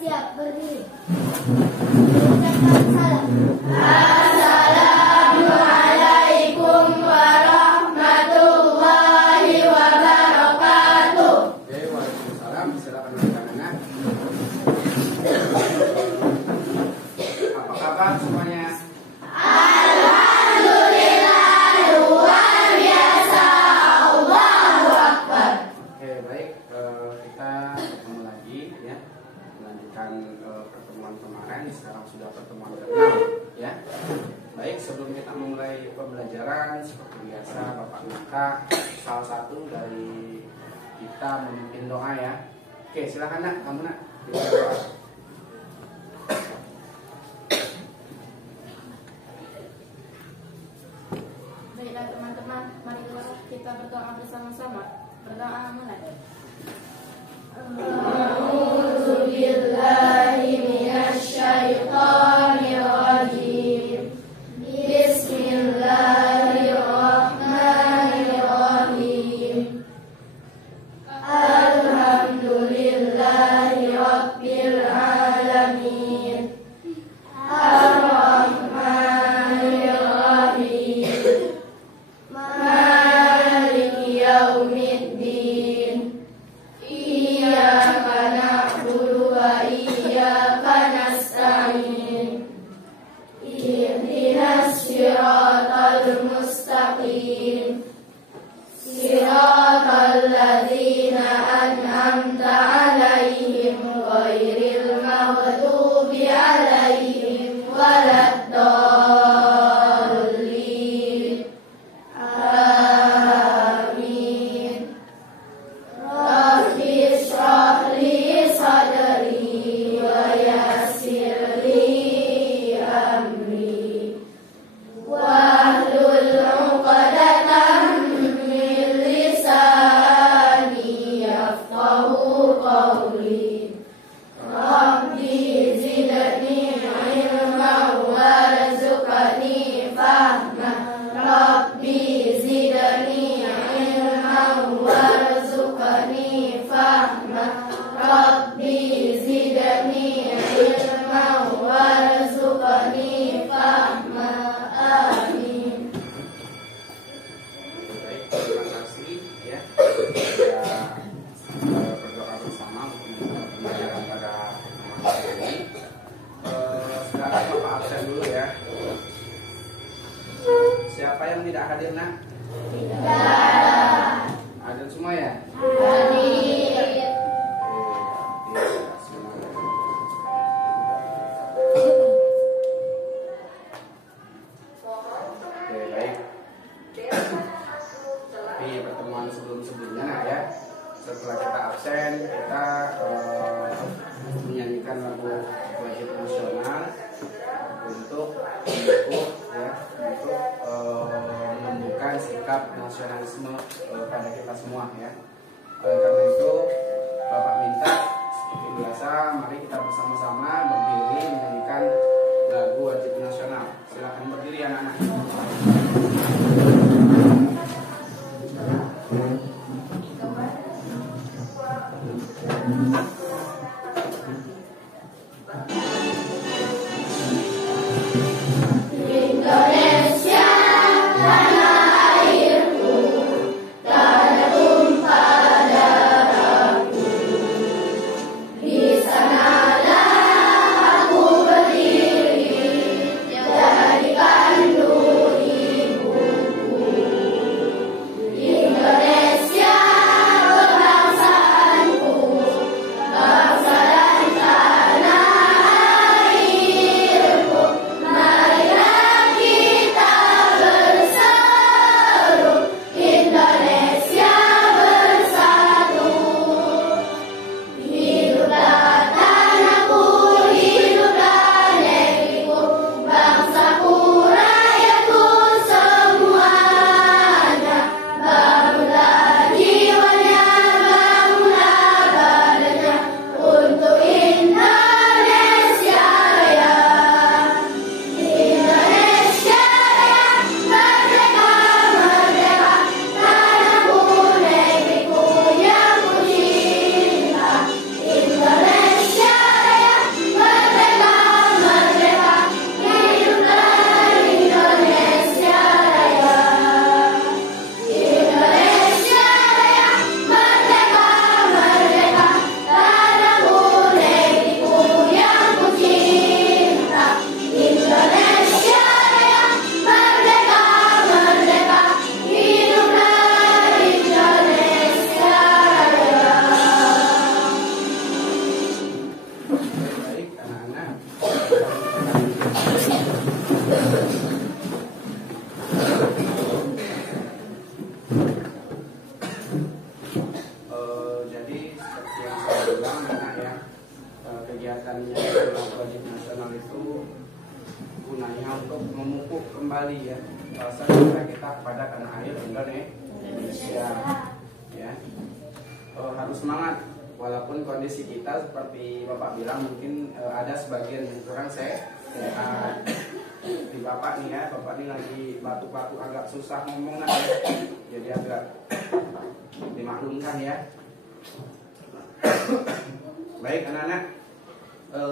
siap berdiri. Ucapkan salam. Assalamualaikum warahmatullahi wabarakatuh. Oke, waalaikumsalam. Silakan anak-anak. Apa kabar semuanya? Alhamdulillah, luar biasa. Allahu Akbar. Oke, baik. Kita ketemu lagi ya. Melanjutkan pertemuan kemarin. Sekarang sudah pertemuan ke-6 ya. Baik, sebelum kita memulai pembelajaran seperti biasa, Bapak minta salah satu dari kita memimpin doa ya. Oke, silakan nak, kamu nak. Kita doa. Baiklah teman-teman, mari kita berdoa bersama-sama. Berdoa mulai. A'udzu billahi minasyaitonir rajim. Bismillahirrahmanirrahim. Alhamdulillahi rabbil alamin. Ar-Rahmanir Rahim. Maliki yaumiddin. Iyyaka na'budu wa iyyaka nasta'in. Ihdinas siratal mustaqim. Siratal ladzina an'amta 'alaihim ghairil maghdubi 'alaihim waladdallin. Amin. Rabbi shrah li sadri wa yassir li amri wahlul 'uqdatam min lisani yafqahu qawli. Rabbi zidni ilman warzuqni fahma. Rabbi zidni ilman warzuqni fahma. Rabbi zidni ilman warzuqni fahma. Amin. Baik, terima kasih ya. Kita berdoa bersama untuk pembelajaran pada pertemuan kali ini. Sekarang Bapak absen dulu ya. Siapa yang tidak hadir nak? Tidak. Hadir semua ya? Hadir. Oke, baik. Di pertemuan sebelum-sebelumnya nah ya, setelah kita absen, kita menyanyikan lagu wajib nasional untuk mendukung ya, untuk menumbuhkan sikap nasionalisme pada kita semua ya. Karena itu Bapak minta seperti biasa, mari kita bersama-sama berdiri menyanyikan lagu wajib nasional. Silakan berdiri anak-anak. Indonesia, tanah airku, tanah tumpah darahku. Di sanalah aku berdiri, dari kandung ibuku. Indonesia, kebangsaanku, kegiatannya dalam wajib nasional itu gunanya untuk memupuk kembali ya rasa cinta kita kepada tanah air Indonesia ya. Harus semangat walaupun kondisi kita seperti Bapak bilang mungkin ada sebagian yang kurang sehat. Di Bapak nih ya, Bapak ini lagi batuk-batuk agak susah ngomong ya. Jadi agak dimaklumkan ya. Baik anak-anak,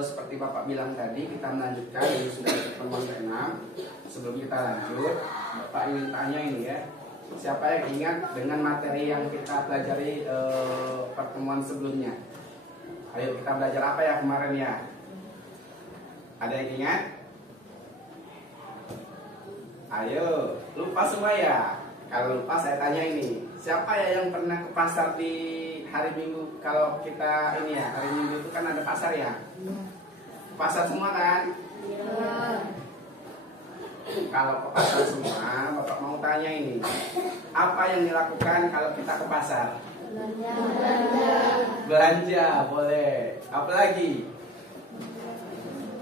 seperti Bapak bilang tadi kita melanjutkan, ini sudah pertemuan ke-6. Sebelum kita lanjut, Bapak ingin tanya ini ya, siapa yang ingat dengan materi yang kita pelajari pertemuan sebelumnya? Ayo kita belajar apa ya kemarin ya? Ada yang ingat? Ayo, lupa semua ya? Kalau lupa saya tanya ini, siapa ya yang pernah ke pasar di hari Minggu? Kalau kita ini ya, hari Minggu itu kan ada pasar ya? Pasar semua kan? Kalau ke pasar semua, Bapak mau tanya ini, apa yang dilakukan kalau kita ke pasar? Belanja, boleh.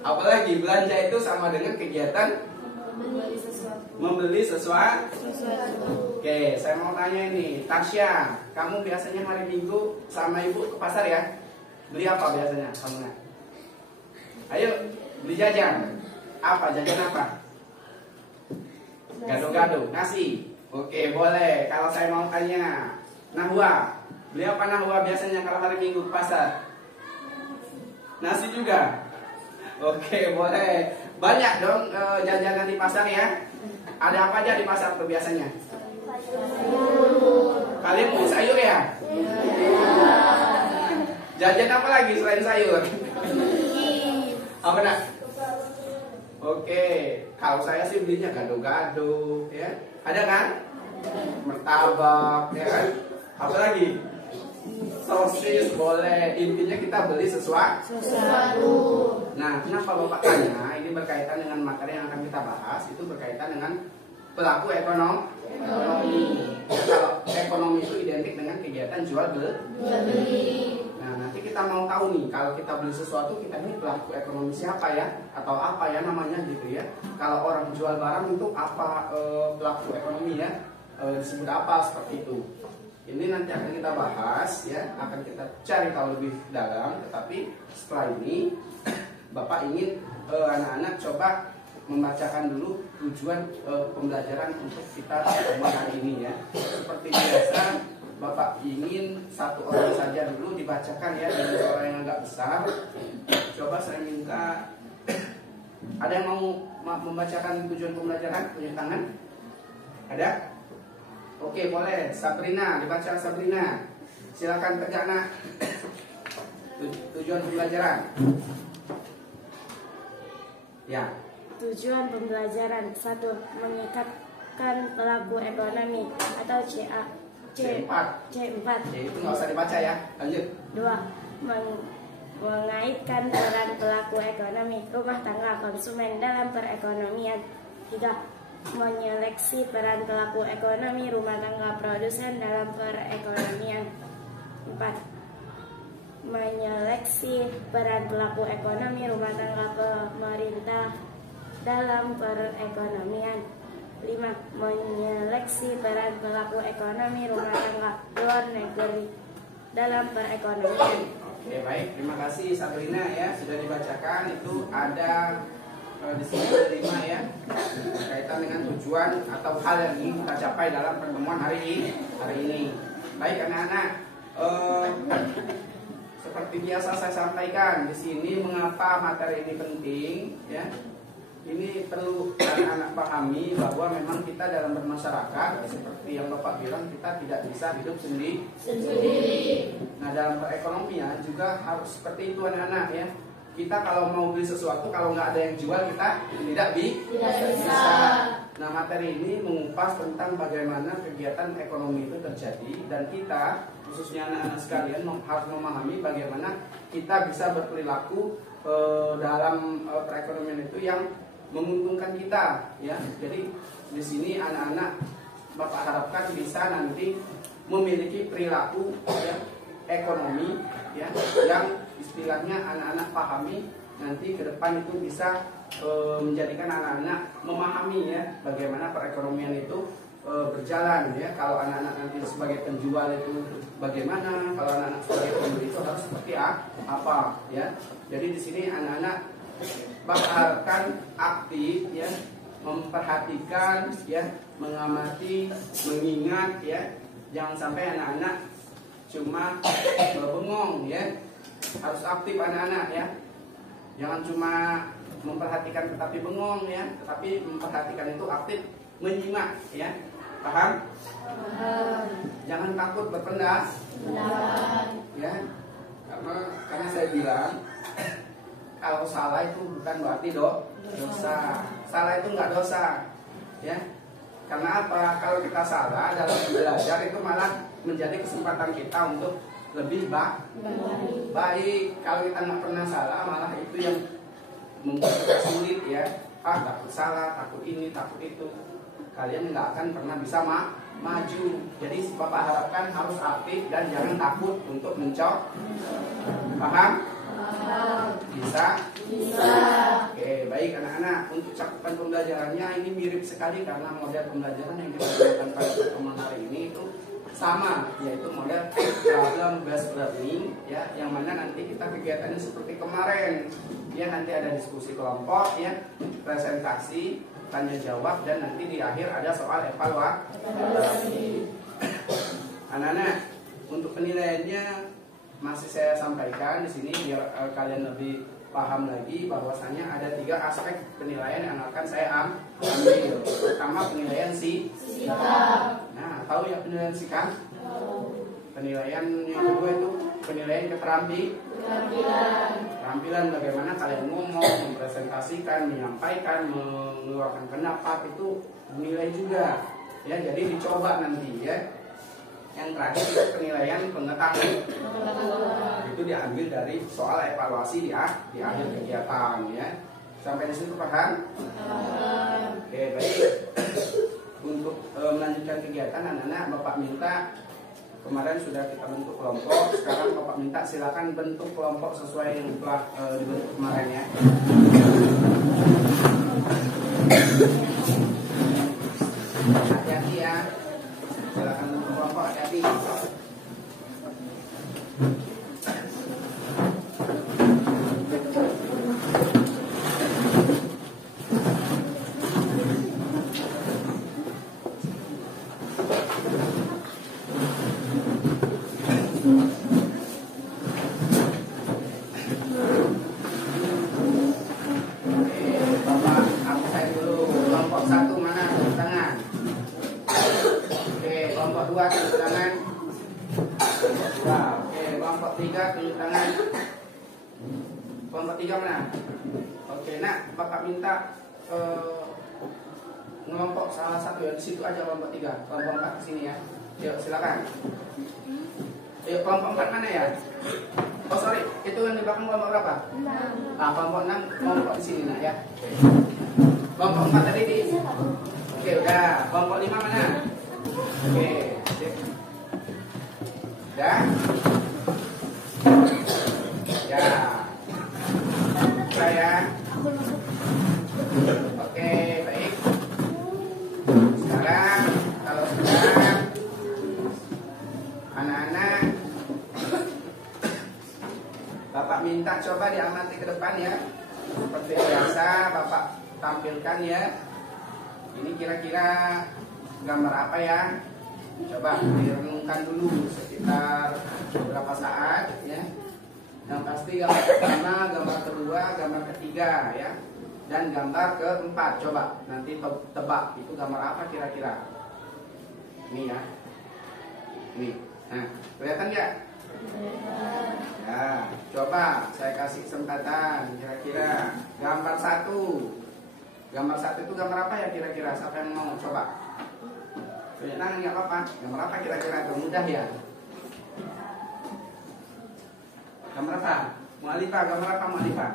Apalagi belanja itu sama dengan kegiatan membeli sesuatu. Oke, saya mau tanya ini, Tasya, kamu biasanya hari Minggu sama ibu ke pasar ya? Beli apa biasanya kamu? Ayo, beli jajan. Apa jajan apa? Gado-gado, nasi. Oke, boleh. Kalau saya mau tanya, Nahwa, beli apa Nahwa biasanya kalau hari Minggu ke pasar? Nasi juga. Oke, boleh. Banyak dong jajanan di pasar ya. Ada apa aja di pasar tuh biasanya? Kalian beli sayur ya? Jajan apa lagi selain sayur? Apa nak? Oke, kalau saya sih belinya gado-gado ya. Ada kan? Martabak ya kan? Apa lagi? Sosis boleh. Intinya kita beli sesuatu. Nah, kenapa Bapak tanya? Ini berkaitan dengan materi yang akan kita bahas. Itu berkaitan dengan pelaku ekonomi. Ya, kalau ekonomi itu identik dengan kegiatan jual beli. Nah, nanti kita mau tahu nih, kalau kita beli sesuatu, kita ini pelaku ekonomi siapa ya? Atau apa ya namanya gitu ya? Kalau orang jual barang itu apa pelaku ekonomi ya? Disebut apa seperti itu? Ini nanti akan kita bahas ya, akan kita cari tahu lebih dalam. Tetapi setelah ini Bapak ingin anak-anak coba membacakan dulu tujuan pembelajaran untuk kita pertemuan hari ini ya. Seperti biasa Bapak ingin satu orang saja dulu dibacakan ya, dari orang yang agak besar. Coba saya minta, ada yang mau membacakan tujuan pembelajaran? Tunjuk tangan. Ada? Oke, boleh. Sabrina, dibaca Sabrina. Silakan tegak nak. Tujuan pembelajaran. Ya. Tujuan pembelajaran 1. Mengikatkan pelaku ekonomi atau C4. C4 itu nggak usah dibaca ya. Lanjut. 2. Mengaitkan peran pelaku ekonomi rumah tangga konsumen dalam perekonomian. 3. Menyeleksi peran pelaku ekonomi rumah tangga produsen dalam perekonomian. 4. Menyeleksi peran pelaku ekonomi rumah tangga pemerintah dalam perekonomian. 5. Menyeleksi peran pelaku ekonomi rumah tangga luar negeri dalam perekonomian. Oke, baik. Terima kasih Sabrina ya, sudah dibacakan. Itu ada di sini ada 5 ya, berkaitan dengan tujuan atau hal yang ingin kita capai dalam pertemuan hari ini. Baik anak-anak, seperti biasa saya sampaikan di sini mengapa materi ini penting ya. Ini perlu anak-anak pahami bahwa memang kita dalam bermasyarakat seperti yang Bapak bilang, kita tidak bisa hidup sendiri. Nah, dalam perekonomian juga harus seperti itu anak-anak ya. Kita kalau mau beli sesuatu, kalau nggak ada yang jual, kita tidak bisa. Nah, materi ini mengupas tentang bagaimana kegiatan ekonomi itu terjadi, dan kita khususnya anak-anak sekalian harus memahami bagaimana kita bisa berperilaku dalam perekonomian itu yang menguntungkan kita ya. Jadi di sini anak-anak Bapak harapkan bisa nanti memiliki perilaku ya, ekonomi ya, yang istilahnya anak-anak pahami, nanti ke depan itu bisa menjadikan anak-anak memahami ya bagaimana perekonomian itu berjalan ya. Kalau anak-anak nanti sebagai penjual itu bagaimana, kalau anak-anak sebagai pembeli itu harus seperti apa ya. Jadi di sini anak-anak bahkan aktif ya, memperhatikan ya, mengamati, mengingat ya. Jangan sampai anak-anak cuma bengong ya. Harus aktif anak-anak ya. Jangan cuma memperhatikan tetapi bengong ya, tetapi memperhatikan itu aktif, menyimak ya. Paham? Jangan takut berpendapat ya. Karena saya bilang kalau salah itu bukan berarti dosa. Salah itu nggak dosa ya. Karena apa? Kalau kita salah dalam belajar itu malah menjadi kesempatan kita untuk lebih baik. Kalau kita nggak pernah salah, malah itu yang membuat kita sulit ya. Takut salah, takut ini, takut itu, kalian nggak akan pernah bisa maju. Jadi Bapak harapkan harus aktif dan jangan takut untuk mencoba. Paham? Bisa? Oke, baik anak-anak. Untuk cakupan pembelajarannya ini mirip sekali karena model pembelajaran yang kita gunakan pada pertemuan hari ini itu sama, yaitu model problem based learning ya, yang mana nanti kita kegiatannya seperti kemarin ya. Nanti ada diskusi kelompok ya, presentasi, tanya jawab, dan nanti di akhir ada soal evaluasi. Anak-anak, untuk penilaiannya masih saya sampaikan di sini biar kalian lebih paham lagi bahwasanya ada 3 aspek penilaian yang akan saya ambil. Pertama, penilaian sikap. Nah, tahu ya penilaian sikap? Penilaian yang kedua itu penilaian keterampilan, bagaimana kalian ngomong, mempresentasikan, menyampaikan, mengeluarkan pendapat, itu dinilai juga ya. Jadi dicoba nanti ya. Yang terakhir itu penilaian pengetahuan. Itu diambil dari soal evaluasi ya di akhir kegiatan ya. Sampai di situ paham? Oke, baik. Untuk melanjutkan kegiatan anak-anak, Bapak minta, kemarin sudah kita bentuk kelompok, sekarang Bapak minta silakan bentuk kelompok sesuai yang telah dibentuk kemarin ya. Hati-hati ya. Silakan bentuk kelompok, hati-hati. Ngelompok salah satu ya, di situ aja kelompok 3, kelompok 4 ke sini ya. Yuk silakan. Yuk kelompok 4 mana ya? Oh sorry, itu yang di belakang kelompok berapa? 6. Ah, kelompok 6 kelompok di sini nah ya. Kelompok 4 tadi di. Oke udah. Kelompok 5 mana? Oke. Sip. Udah. Ya. Saya. Oke, baik. Sekarang kalau sudah anak-anak, Bapak minta coba diamati ke depan ya. Seperti biasa Bapak tampilkan ya. Ini kira-kira gambar apa ya? Coba direnungkan dulu sekitar beberapa saat ya. Yang pasti gambar pertama, gambar kedua, gambar ketiga ya. Dan gambar keempat, coba nanti tebak itu gambar apa kira-kira. Ini ya. Ini. Nah, kelihatan nggak? Ya, coba saya kasih kesempatan. Kira-kira gambar 1. Gambar 1 itu gambar apa ya kira-kira? Siapa yang mau coba? Kelihatan nggak apa-apa. Gambar apa kira-kira? Mudah ya. Gambar apa? Mu'alifah, gambar apa Mu'alifah?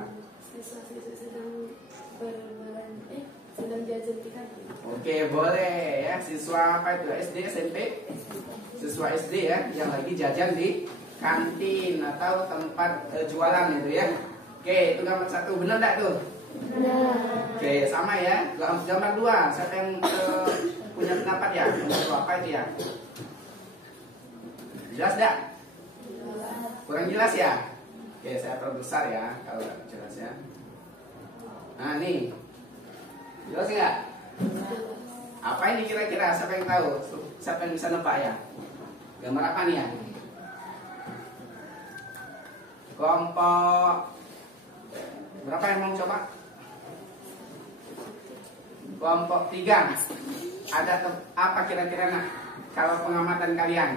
Sedang jajan kita. Oke, boleh ya. Siswa apa itu? SD, SMP? Siswa SD ya, yang lagi jajan di kantin atau tempat jualan itu ya. Oke, itu gambar 1, benar enggak tuh? Benar. Oke, sama ya. Gambar 2, siapa yang punya pendapat ya? Gambar 2 apa itu ya? Jelas enggak? Kurang jelas ya? Oke, saya perbesar ya kalau nggak jelas ya. Nah, nih. Jelas nggak? Apa ini kira-kira? Siapa yang tahu? Siapa yang bisa nebak ya? Gambar apa nih ya? Kelompok berapa yang mau coba? Kelompok 3. Ada apa kira-kira nak? Kalau pengamatan kalian?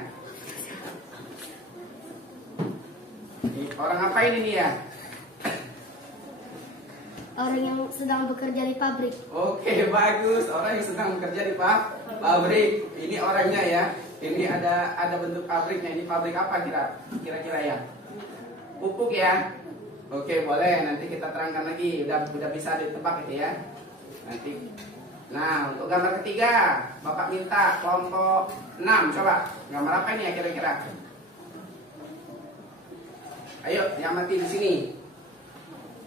Orang apa ini nih ya? Orang yang sedang bekerja di pabrik. Oke, bagus. Orang yang sedang bekerja di pabrik. Ini orangnya ya. Ini ada bentuk pabriknya. Ini pabrik apa kira-kira ya? Pupuk ya. Oke, boleh. Nanti kita terangkan lagi. Udah bisa ditebak itu ya. Nanti. Nah, untuk gambar ketiga, Bapak minta kelompok 6. Coba. Gambar apa ini ya kira-kira? Ayo, yang mati di sini.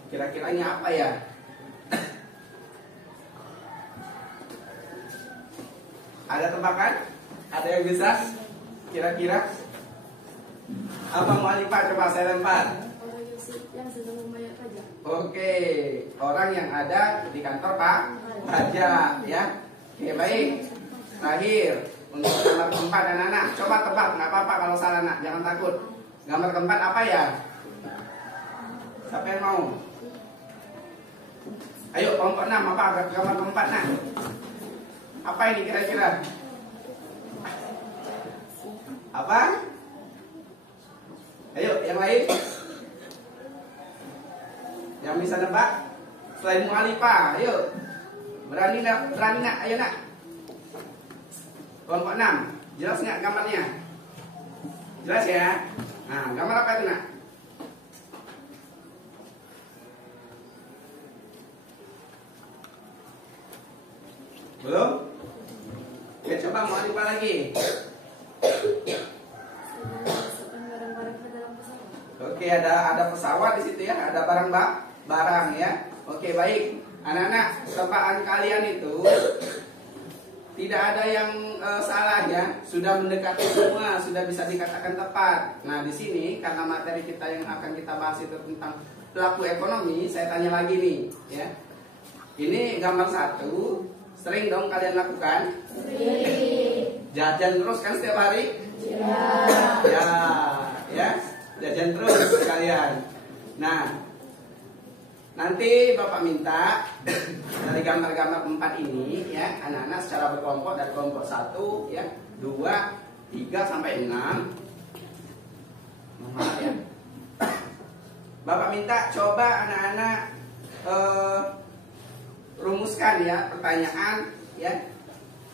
Kira-kiranya apa ya? Ada tebakan? Ada yang bisa? Kira-kira? Apa mau lipat? Coba saya lempar. Orang yang sedang membayar pajak. Oke, orang yang ada di kantor Pak pajak ya. Oke, baik. Terakhir untuk gambar keempat anak-anak, coba tebak, nggak apa-apa kalau salah nak, jangan takut. Gambar keempat apa ya? Siapa yang mau? Ayo kelompok 6 apa gambar keempat nak? Apa ini kira-kira? Apa? Ayo yang lain. Yang bisa nebak? Selain Mu'alifah, ayo. Berani nak? Ayo nak. Kelompok 6. Jelas nggak gambarnya? Jelas ya? Nah, gambar apa itu nak? Belum? Oke, coba mau coba lagi. Sedang memasukkan barang-barang ke dalam pesawat. Oke, ada pesawat di situ ya, ada barang ya. Oke, baik. Anak-anak, tebakan kalian itu tidak ada yang salah ya. Sudah mendekati semua, sudah bisa dikatakan tepat. Nah, di sini karena materi kita yang akan kita bahas itu tentang pelaku ekonomi, saya tanya lagi nih, ya. Ini gambar 1. Sering dong kalian lakukan? Sering. Jajan terus kan setiap hari? Ya. Ya, jajan terus kalian. Nah, nanti Bapak minta dari gambar-gambar 4 ini ya, anak-anak secara berkelompok dari kelompok 1 ya, 2, 3 sampai 6. Maaf ya. Bapak minta coba anak-anak rumuskan ya pertanyaan ya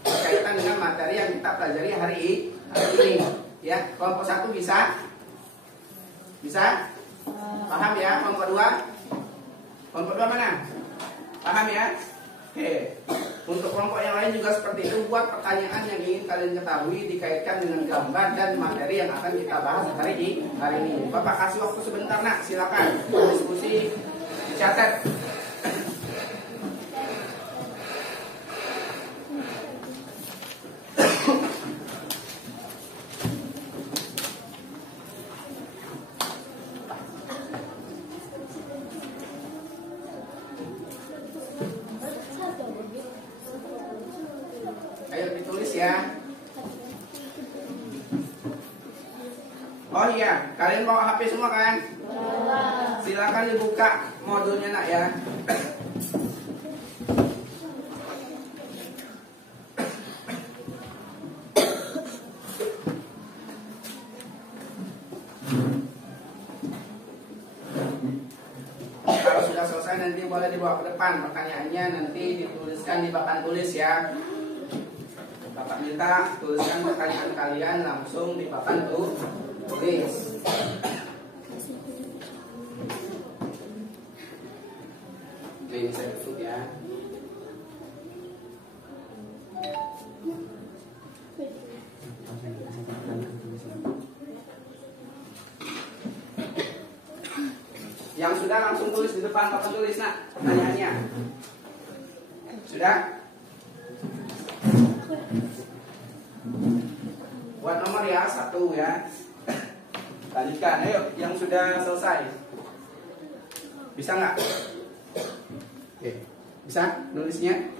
berkaitan dengan materi yang kita pelajari hari ini ya. Kelompok 1 bisa? Paham ya? Kelompok 2 mana? Paham ya? Oke. Untuk kelompok yang lain juga seperti itu, buat pertanyaan yang ingin kalian ketahui dikaitkan dengan gambar dan materi yang akan kita bahas hari ini. Bapak kasih waktu sebentar nak, silakan diskusi, dicatat. Ayo ditulis ya. Oh iya, kalian bawa HP semua kan? Silakan dibuka modulnya nak ya. Kalau sudah selesai nanti boleh dibawa ke depan. Pertanyaannya nanti dituliskan di papan tulis ya. Bapak minta tuliskan pertanyaan kalian langsung di papan tulis. Ini saya tutup ya. Yang sudah langsung tulis di depan papan tulis nak pertanyaannya. Sudah? Buat nomor ya 1 ya. Lanjutkan, ayo yang sudah selesai. Bisa nggak? Oke, bisa nulisnya?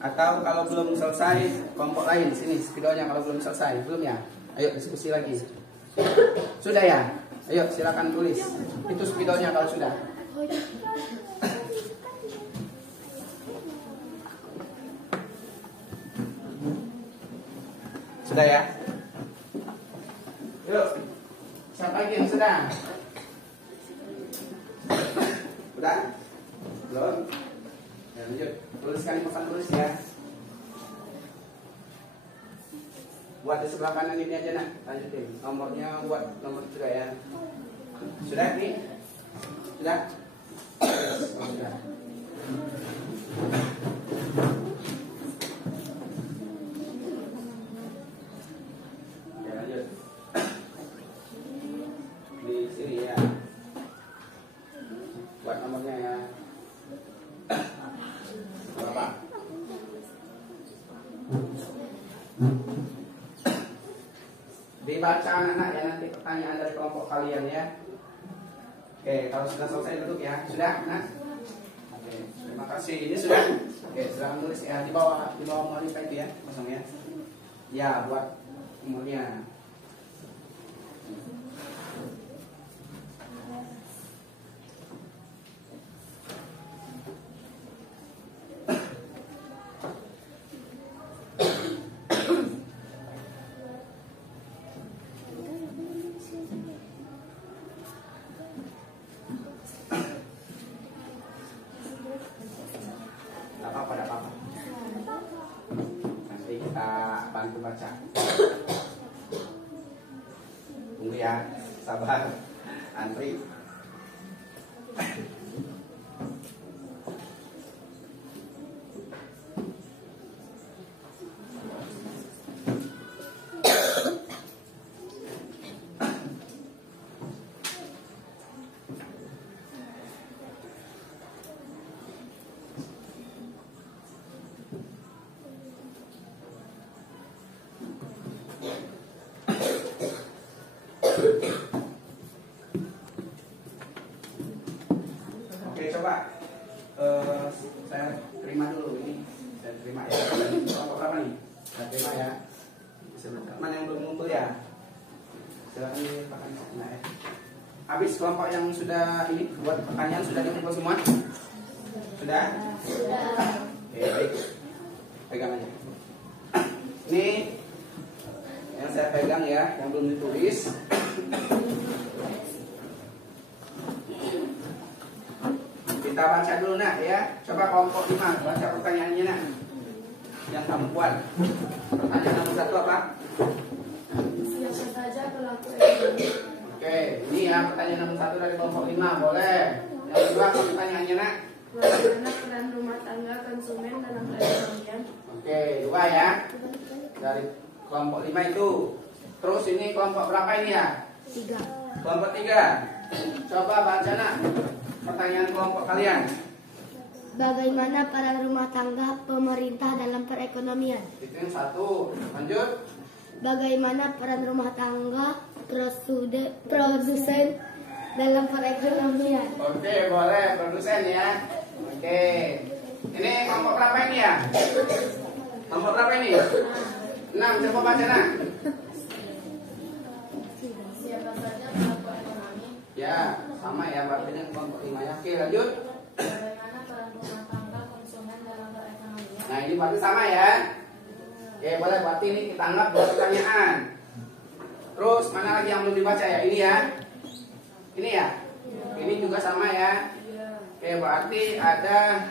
Atau kalau belum selesai, kelompok lain sini spidolnya kalau belum selesai, belum ya? Ayo diskusi lagi. Sudah ya? Ayo silakan tulis. Itu spidolnya kalau sudah. Sudah ya? Yuk. Siapa lagi yang sudah? Sudah? Belum? Ya, lanjut. Tuliskan papan tulis ya. Buat di sebelah kanan ini aja nak. Lanjutin. Nomornya buat nomor juga ya. Sudah nih? Sudah? Sudah. Ya, lanjut. Di sini ya. Buat nomornya ya. Berapa? Dibaca anak-anak ya nanti pertanyaan dari kelompok kalian ya. Oke, kalau sudah selesai duduk ya. Sudah, nak? Oke, terima kasih. Ini sudah. Oke, silakan tulis ya di bawah monitor itu ya, kosong ya. Ya, buat umurnya. Nanti kita bantu baca. Tunggu ya, sabar, antri. Oke, coba saya terima dulu ini. Saya terima ya. Kelompok berapa nih? Saya terima ya. Mana yang belum ngumpul ya? Silakan dipakai. Nah, ya. Habis kelompok yang sudah ini buat pertanyaan sudah dikumpul semua? Sudah? Sudah. Oke, baik. Pegang aja. Ini yang saya pegang ya, yang belum ditulis. Kita baca dulu nak ya. Coba kelompok 5 baca pertanyaannya nak. Yang kamu buat. Pertanyaan nomor 1 apa? Siapa saja pelaku ekonomi? Oke, ini ya pertanyaan nomor 1 dari kelompok 5, boleh. Yang kedua apa pertanyaannya nak? Bagaimana peran rumah tangga konsumen dalam perekonomian? Oke, 2 ya. Dari kelompok 5 itu. Terus ini kelompok berapa ini ya? 3. Kelompok 3. Coba baca nak. Pertanyaan kelompok kalian. Bagaimana peran rumah tangga pemerintah dalam perekonomian? Itu yang 1. Lanjut. Bagaimana peran rumah tangga produsen dalam perekonomian? Oke, boleh produsen ya. Oke. Ini kelompok berapa ini ya? Kelompok berapa ini? 6. Coba baca nak. Siapa saja pelaku ekonomi? Ya, sama ya berarti yang kelompok 5 ya. Oke, lanjut. Bagaimana peran rumah tangga konsumen dalam perekonomian? Nah, ini berarti sama ya. Oke, boleh berarti ini kita anggap 2 pertanyaan. Terus mana lagi yang belum dibaca ya? Ini ya. Ini ya. Ini juga sama ya. Oke, berarti ada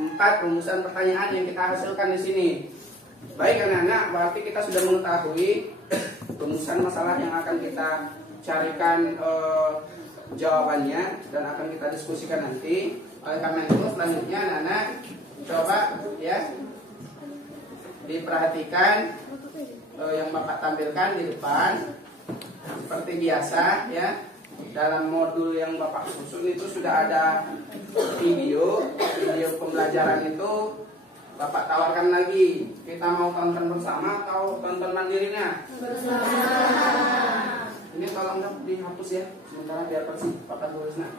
4 rumusan pertanyaan yang kita hasilkan di sini. Baik anak-anak, berarti kita sudah mengetahui rumusan masalah yang akan kita carikan jawabannya dan akan kita diskusikan nanti. Oleh karena itu selanjutnya anak-anak coba ya diperhatikan yang Bapak tampilkan di depan. seperti biasa ya, dalam modul yang Bapak susun itu sudah ada video pembelajaran itu. Bapak tawarkan lagi, kita mau tonton bersama atau tonton mandirinya? Bersama. Ini tolong dong dihapus ya, sementara biar bersih Bapak tulisnya.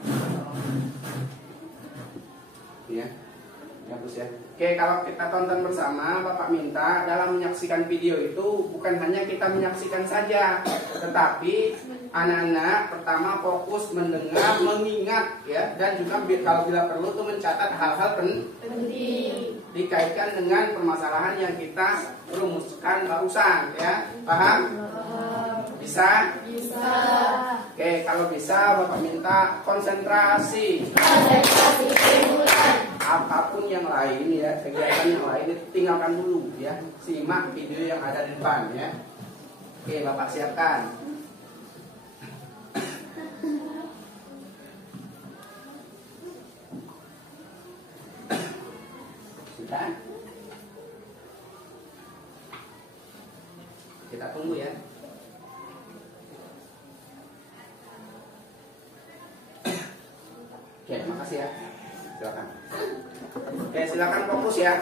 Ya, dihapus ya. Oke, kalau kita tonton bersama, Bapak minta dalam menyaksikan video itu bukan hanya kita menyaksikan saja, tetapi anak-anak pertama fokus mendengar, mengingat ya, dan juga kalau bila perlu tuh mencatat hal-hal penting dikaitkan dengan permasalahan yang kita rumuskan barusan ya. Paham? Bisa? Bisa. Oke, kalau bisa Bapak minta konsentrasi. Apapun yang lain ya, kegiatan yang lain itu tinggalkan dulu ya. Simak video yang ada di depan ya. Oke, Bapak siapkan. Sudah? Kita tunggu ya. Oke, makasih ya. Silakan. Oke, silakan fokus ya.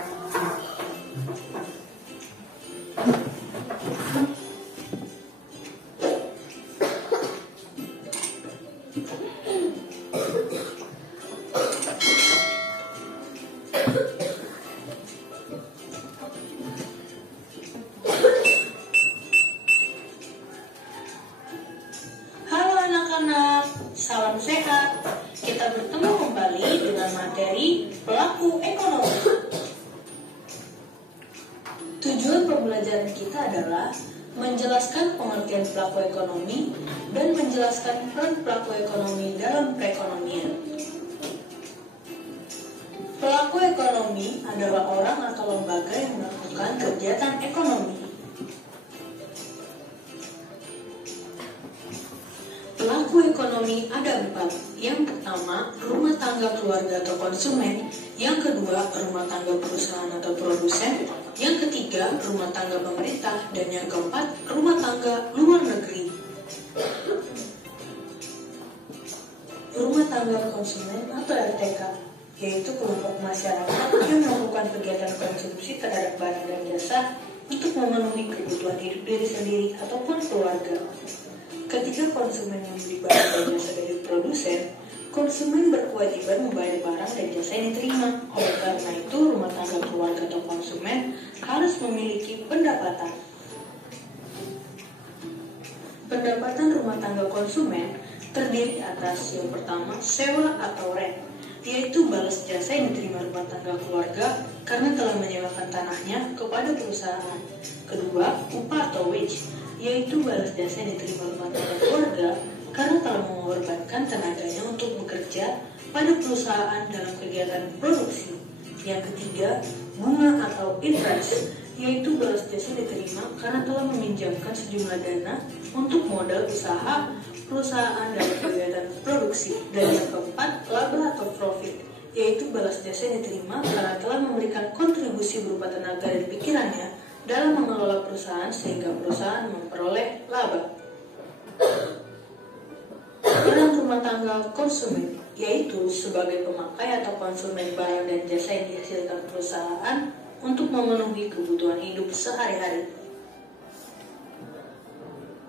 Halo anak-anak, salam sehat. Kita bertemu kembali dengan materi pelaku ekonomi. Tujuan pembelajaran kita adalah menjelaskan pengertian pelaku ekonomi dan menjelaskan peran pelaku ekonomi dalam perekonomian. Pelaku ekonomi adalah orang atau lembaga yang melakukan kegiatan ekonomi. Pelaku ekonomi ada 4. Yang pertama, rumah tangga keluarga atau konsumen. Yang kedua, rumah tangga perusahaan atau produsen. Yang ketiga, rumah tangga pemerintah. Dan yang keempat, rumah tangga luar negeri. Rumah tangga konsumen atau RTK, yaitu kelompok masyarakat yang melakukan kegiatan konsumsi terhadap barang dan jasa untuk memenuhi kebutuhan hidup diri sendiri ataupun keluarga. Ketika konsumen membeli barang dan jasa dari produsen, konsumen berkewajiban membayar barang dan jasa yang diterima. Oleh karena itu, rumah tangga keluarga atau konsumen harus memiliki pendapatan. Pendapatan rumah tangga konsumen terdiri atas yang pertama, sewa atau rent, yaitu balas jasa yang diterima rumah tangga keluarga karena telah menyewakan tanahnya kepada perusahaan. Kedua, upah atau wage, yaitu balas jasa yang diterima rumah tangga keluarga karena telah mengorbankan tenaganya untuk bekerja pada perusahaan dalam kegiatan produksi. Yang ketiga, bunga atau interest, yaitu balas jasa yang diterima karena telah meminjamkan sejumlah dana untuk modal usaha perusahaan dalam kegiatan produksi. Dan yang keempat, laba atau profit, yaitu balas jasa yang diterima karena telah memberikan kontribusi berupa tenaga dan pikirannya dalam mengelola perusahaan sehingga perusahaan memperoleh laba. Peran rumah tangga konsumen, yaitu sebagai pemakai atau konsumen barang dan jasa yang dihasilkan perusahaan untuk memenuhi kebutuhan hidup sehari-hari.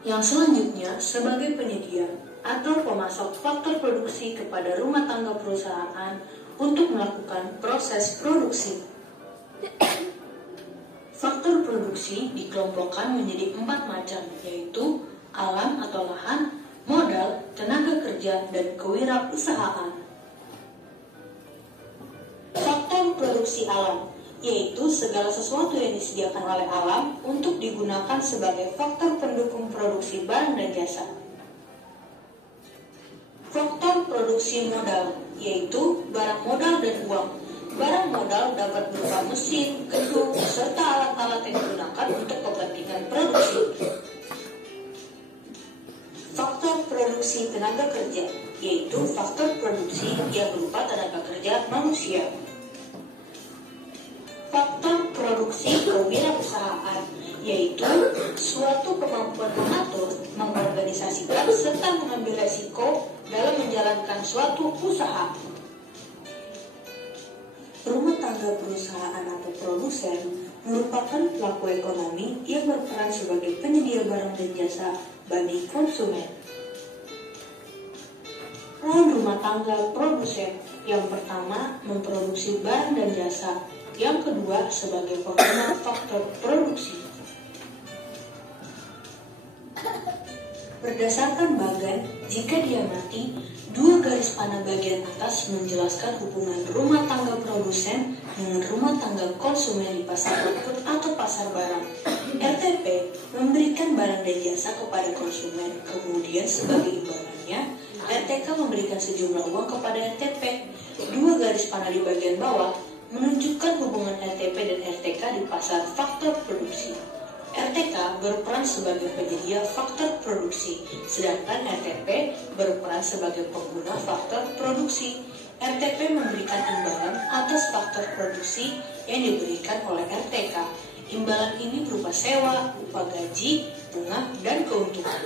Yang selanjutnya, sebagai penyedia atau pemasok faktor produksi kepada rumah tangga perusahaan untuk melakukan proses produksi. Faktor produksi dikelompokkan menjadi 4 macam, yaitu alam atau lahan, modal, tenaga kerja, dan kewirausahaan. Faktor produksi alam, yaitu segala sesuatu yang disediakan oleh alam untuk digunakan sebagai faktor pendukung produksi barang dan jasa. Faktor produksi modal, yaitu barang modal dan uang. Barang modal dapat berupa mesin, gedung, serta alat-alat yang digunakan untuk kepentingan produksi. Faktor produksi tenaga kerja, yaitu faktor produksi yang berupa tenaga kerja manusia. Faktor produksi prinsip kewirausahaan, yaitu suatu kemampuan mengatur, mengorganisasikan, serta mengambil resiko dalam menjalankan suatu usaha. Rumah tangga perusahaan atau produsen merupakan pelaku ekonomi yang berperan sebagai penyedia barang dan jasa bagi konsumen. Peran rumah tangga produsen, yang pertama memproduksi barang dan jasa, yang kedua sebagai pengguna faktor produksi. Berdasarkan Bagan, jika diamati, dua garis panah bagian atas menjelaskan hubungan rumah tangga produsen dengan rumah tangga konsumen di pasar output atau pasar barang. RTP memberikan barang dan jasa kepada konsumen, kemudian sebagai imbalannya, RTK memberikan sejumlah uang kepada RTP. Dua garis panah di bagian bawah menunjukkan hubungan RTP dan RTK di pasar faktor produksi. RTK berperan sebagai penyedia faktor produksi, sedangkan RTP berperan sebagai pengguna faktor produksi. RTP memberikan imbalan atas faktor produksi yang diberikan oleh RTK. Imbalan ini berupa sewa, upah gaji, bunga, dan keuntungan.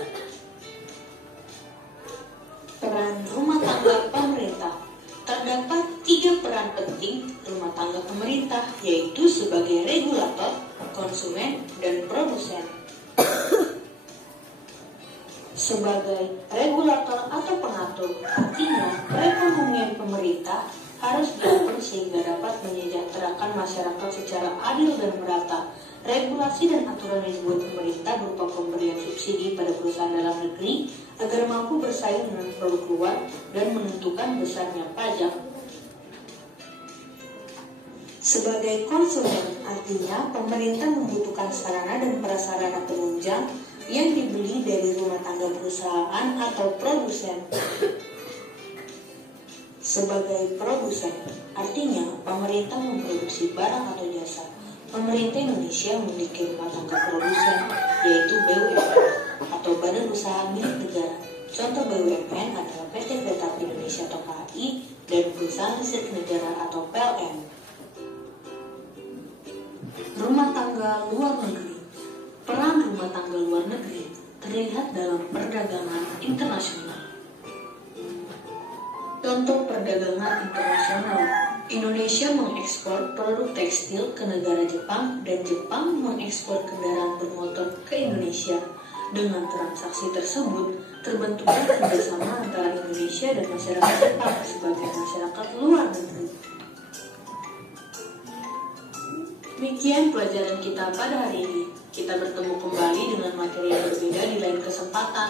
Peran rumah tangga pemerintah. Terdapat 3 peran penting rumah tangga pemerintah, yaitu sebagai regulator, konsumen, dan produsen. Sebagai regulator atau pengatur, artinya perekonomian pemerintah harus diatur sehingga dapat menyejahterakan masyarakat secara adil dan merata. Regulasi dan aturan yang dibuat pemerintah berupa pemberian subsidi pada perusahaan dalam negeri agar mampu bersaing dengan produk luar dan menentukan besarnya pajak. Sebagai konsumen, artinya pemerintah membutuhkan sarana dan prasarana penunjang yang dibeli dari rumah tangga perusahaan atau produsen. Sebagai produsen, artinya pemerintah memproduksi barang atau jasa. Pemerintah Indonesia memiliki rumah tangga produsen, yaitu BUMN atau Badan Usaha Milik Negara. Contoh BUMN adalah PT Kereta Api Indonesia atau KAI dan Perusahaan Listrik Negara atau PLN. Rumah tangga luar negeri. Peran rumah tangga luar negeri terlihat dalam perdagangan internasional. Contoh perdagangan internasional. Indonesia mengekspor produk tekstil ke negara Jepang dan Jepang mengekspor kendaraan bermotor ke Indonesia. Dengan transaksi tersebut, terbentuknya kerjasama antara Indonesia dan masyarakat Jepang sebagai masyarakat luar negeri. Demikian pelajaran kita pada hari ini. Kita bertemu kembali dengan materi yang berbeda di lain kesempatan.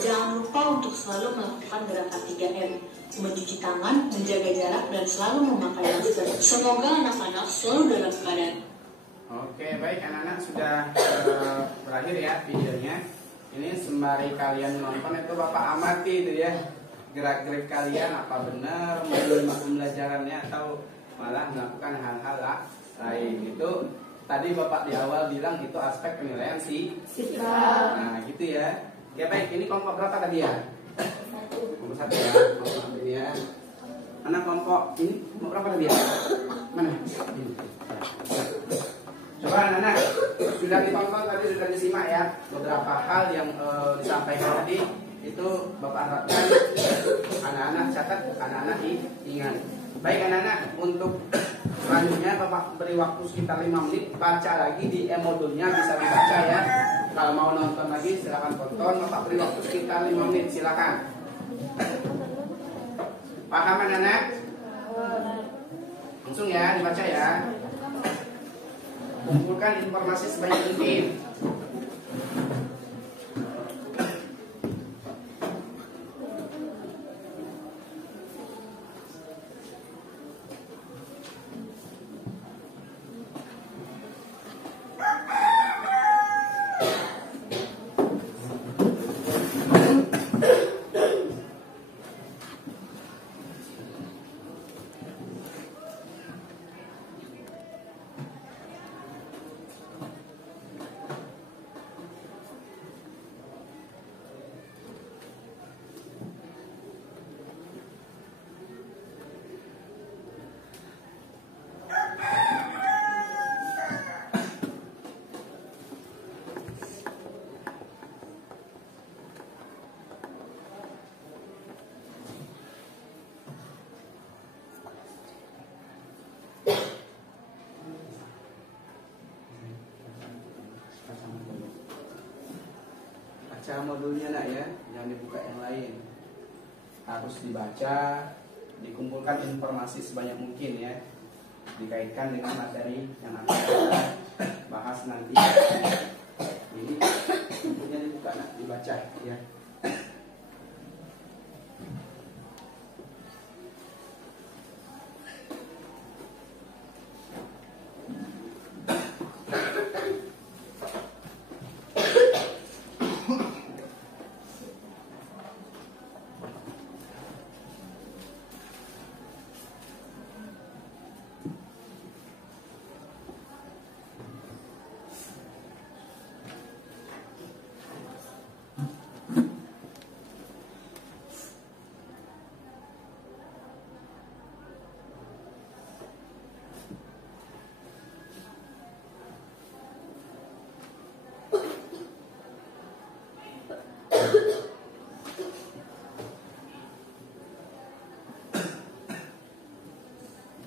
Jangan lupa untuk selalu melakukan gerakan 3M. Mencuci tangan, menjaga jarak, dan selalu memakai masker. Semoga anak-anak selalu dalam keadaan. Oke, baik anak-anak, sudah berakhir ya videonya. Ini sembari kalian nonton itu Bapak amati itu ya, gerak-gerik kalian apa benar menyimak pembelajarannya atau malah melakukan hal-hal lain. Itu tadi Bapak di awal bilang itu aspek penilaian sikap. Nah gitu ya. Ya baik, ini kelompok berapa tadi ya? Kelompok 1 ya. Kelompok ini ya. Mana kelompok ini? Kelompok berapa tadi ya? Mana? Ini. Coba anak-anak sudah ditonton tadi, sudah disimak ya beberapa hal yang disampaikan tadi. Itu Bapak harapkan anak-anak catat, anak-anak ingat. Baik anak-anak, untuk selanjutnya Bapak beri waktu sekitar 5 menit, baca lagi di e-modulnya, bisa dibaca ya. Kalau mau nonton lagi silakan tonton. Bapak beri waktu sekitar 5 menit, silakan. Paham anak-anak? Langsung ya dibaca ya. Kumpulkan informasi sebanyak mungkin. baca modulnya nak ya, jangan dibuka yang lain. Harus dibaca, dikumpulkan informasi sebanyak mungkin ya, dikaitkan dengan materi yang akan kita bahas nanti. Ini bukunya dibuka nak, dibaca ya.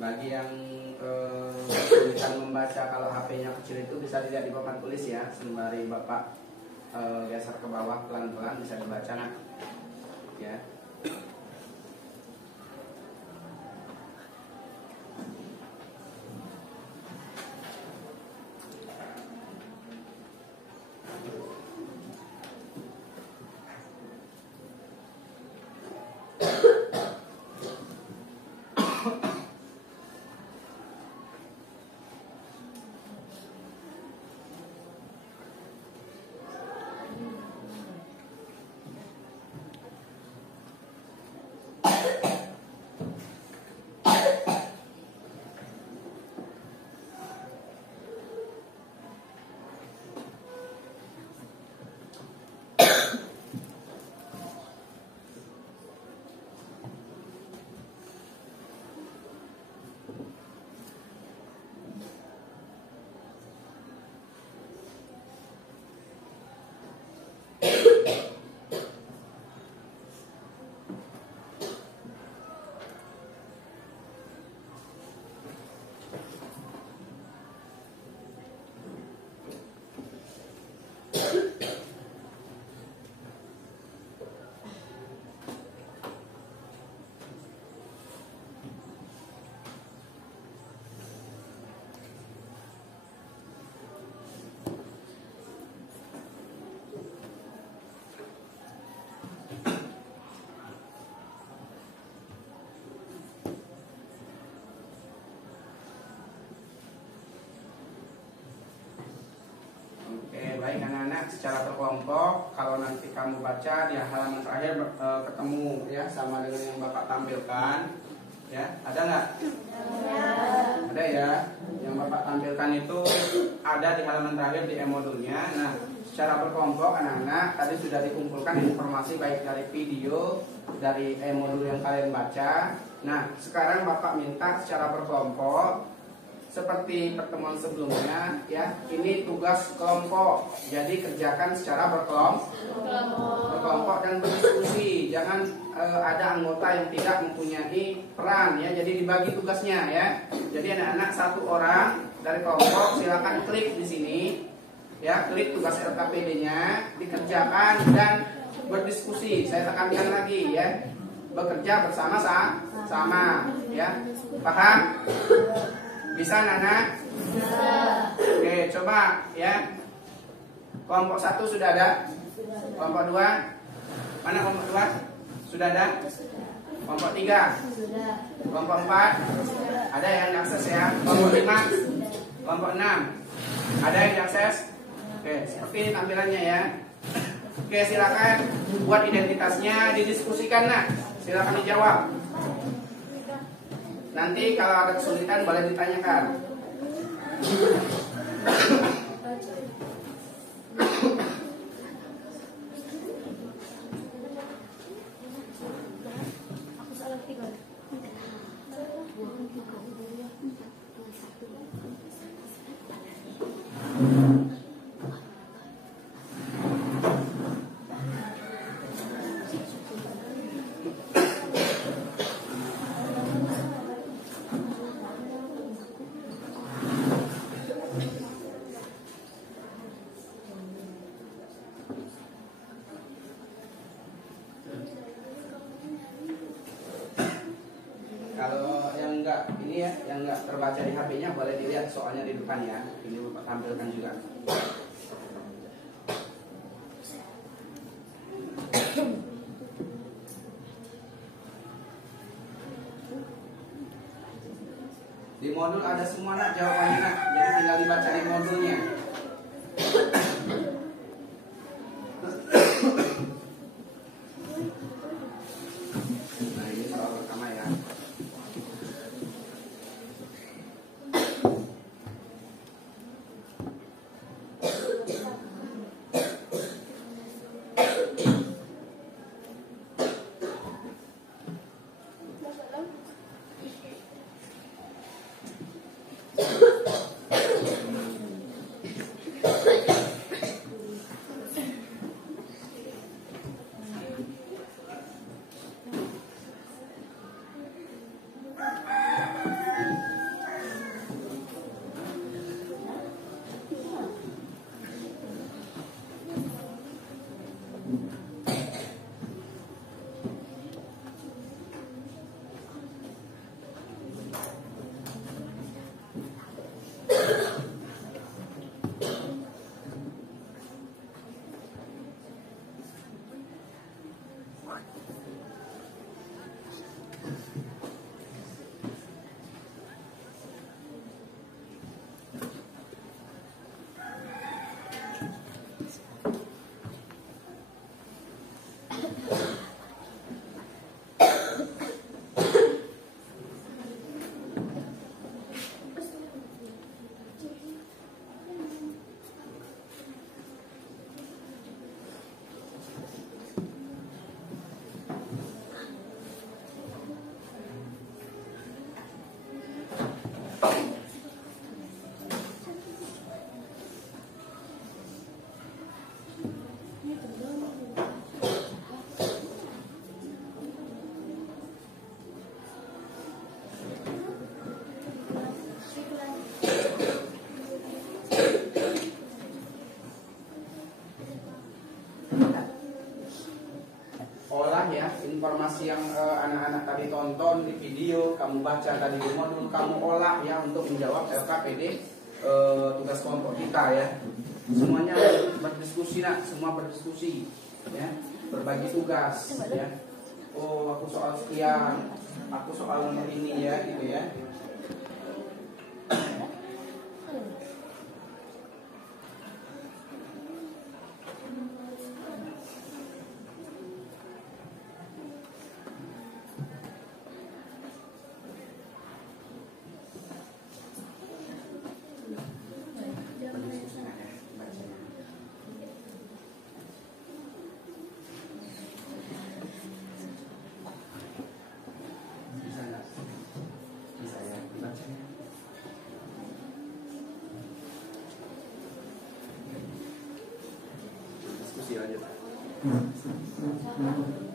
Bagi yang kesulitan membaca, kalau HP-nya kecil itu bisa dilihat di papan tulis ya, sembari Bapak geser ke bawah pelan-pelan bisa dibaca nak ya. Baik anak-anak, secara berkelompok, kalau nanti kamu baca di halaman terakhir ketemu ya sama dengan yang Bapak tampilkan ya, ada nggak? Ada ya, yang Bapak tampilkan itu ada di halaman terakhir di e-modulnya. Nah, secara berkelompok anak-anak tadi sudah dikumpulkan informasi baik dari video, dari e-modul yang kalian baca. Nah, sekarang Bapak minta secara berkelompok seperti pertemuan sebelumnya ya, ini tugas kelompok, jadi kerjakan secara berkelompok dan berdiskusi. Jangan ada anggota yang tidak mempunyai peran ya, jadi dibagi tugasnya ya. Jadi anak-anak satu orang dari kelompok silakan klik di sini ya, klik tugas LKPD-nya, dikerjakan dan berdiskusi. Saya tekankan lagi ya, bekerja bersama-sama ya, paham? Bisa anak-anak? Oke, coba ya. Kelompok 1 sudah ada? Kelompok 2? Mana kelompok 2? Sudah ada? Kelompok 3? Kelompok 4? Ada yang diakses ya? Kelompok 5? Kelompok 6? Ada yang diakses? Oke, seperti ini tampilannya ya. Oke, silakan buat identitasnya, didiskusikan nak. Silakan dijawab. Nanti kalau ada kesulitan boleh ditanyakan. yang nggak terbaca di HP-nya boleh dilihat soalnya di depan ya. Ini Bapak tampilkan juga. Di modul ada semua nak jawabannya nak. Jadi tinggal dibaca di modulnya. Nah ini soal pertama ya. Informasi yang anak-anak tadi tonton di video, kamu baca tadi di modul, kamu olah ya untuk menjawab LKPD tugas kelompok kita ya. Semuanya berdiskusi nak, semua berdiskusi ya, berbagi tugas ya. Oh aku soal sekian, aku soal nomor ini ya gitu ya.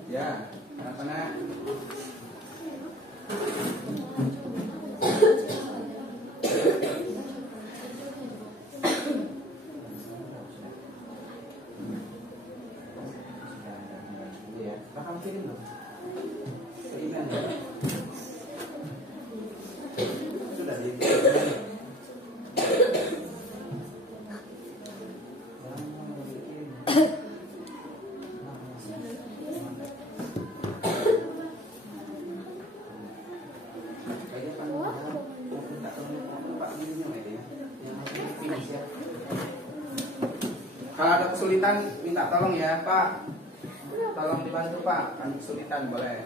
Ya, anak-anak. Ya, kamu kirim dong. Ke email. Sudah di. Kalau ada kesulitan minta tolong ya Pak. Tolong dibantu Pak. Ada kesulitan boleh.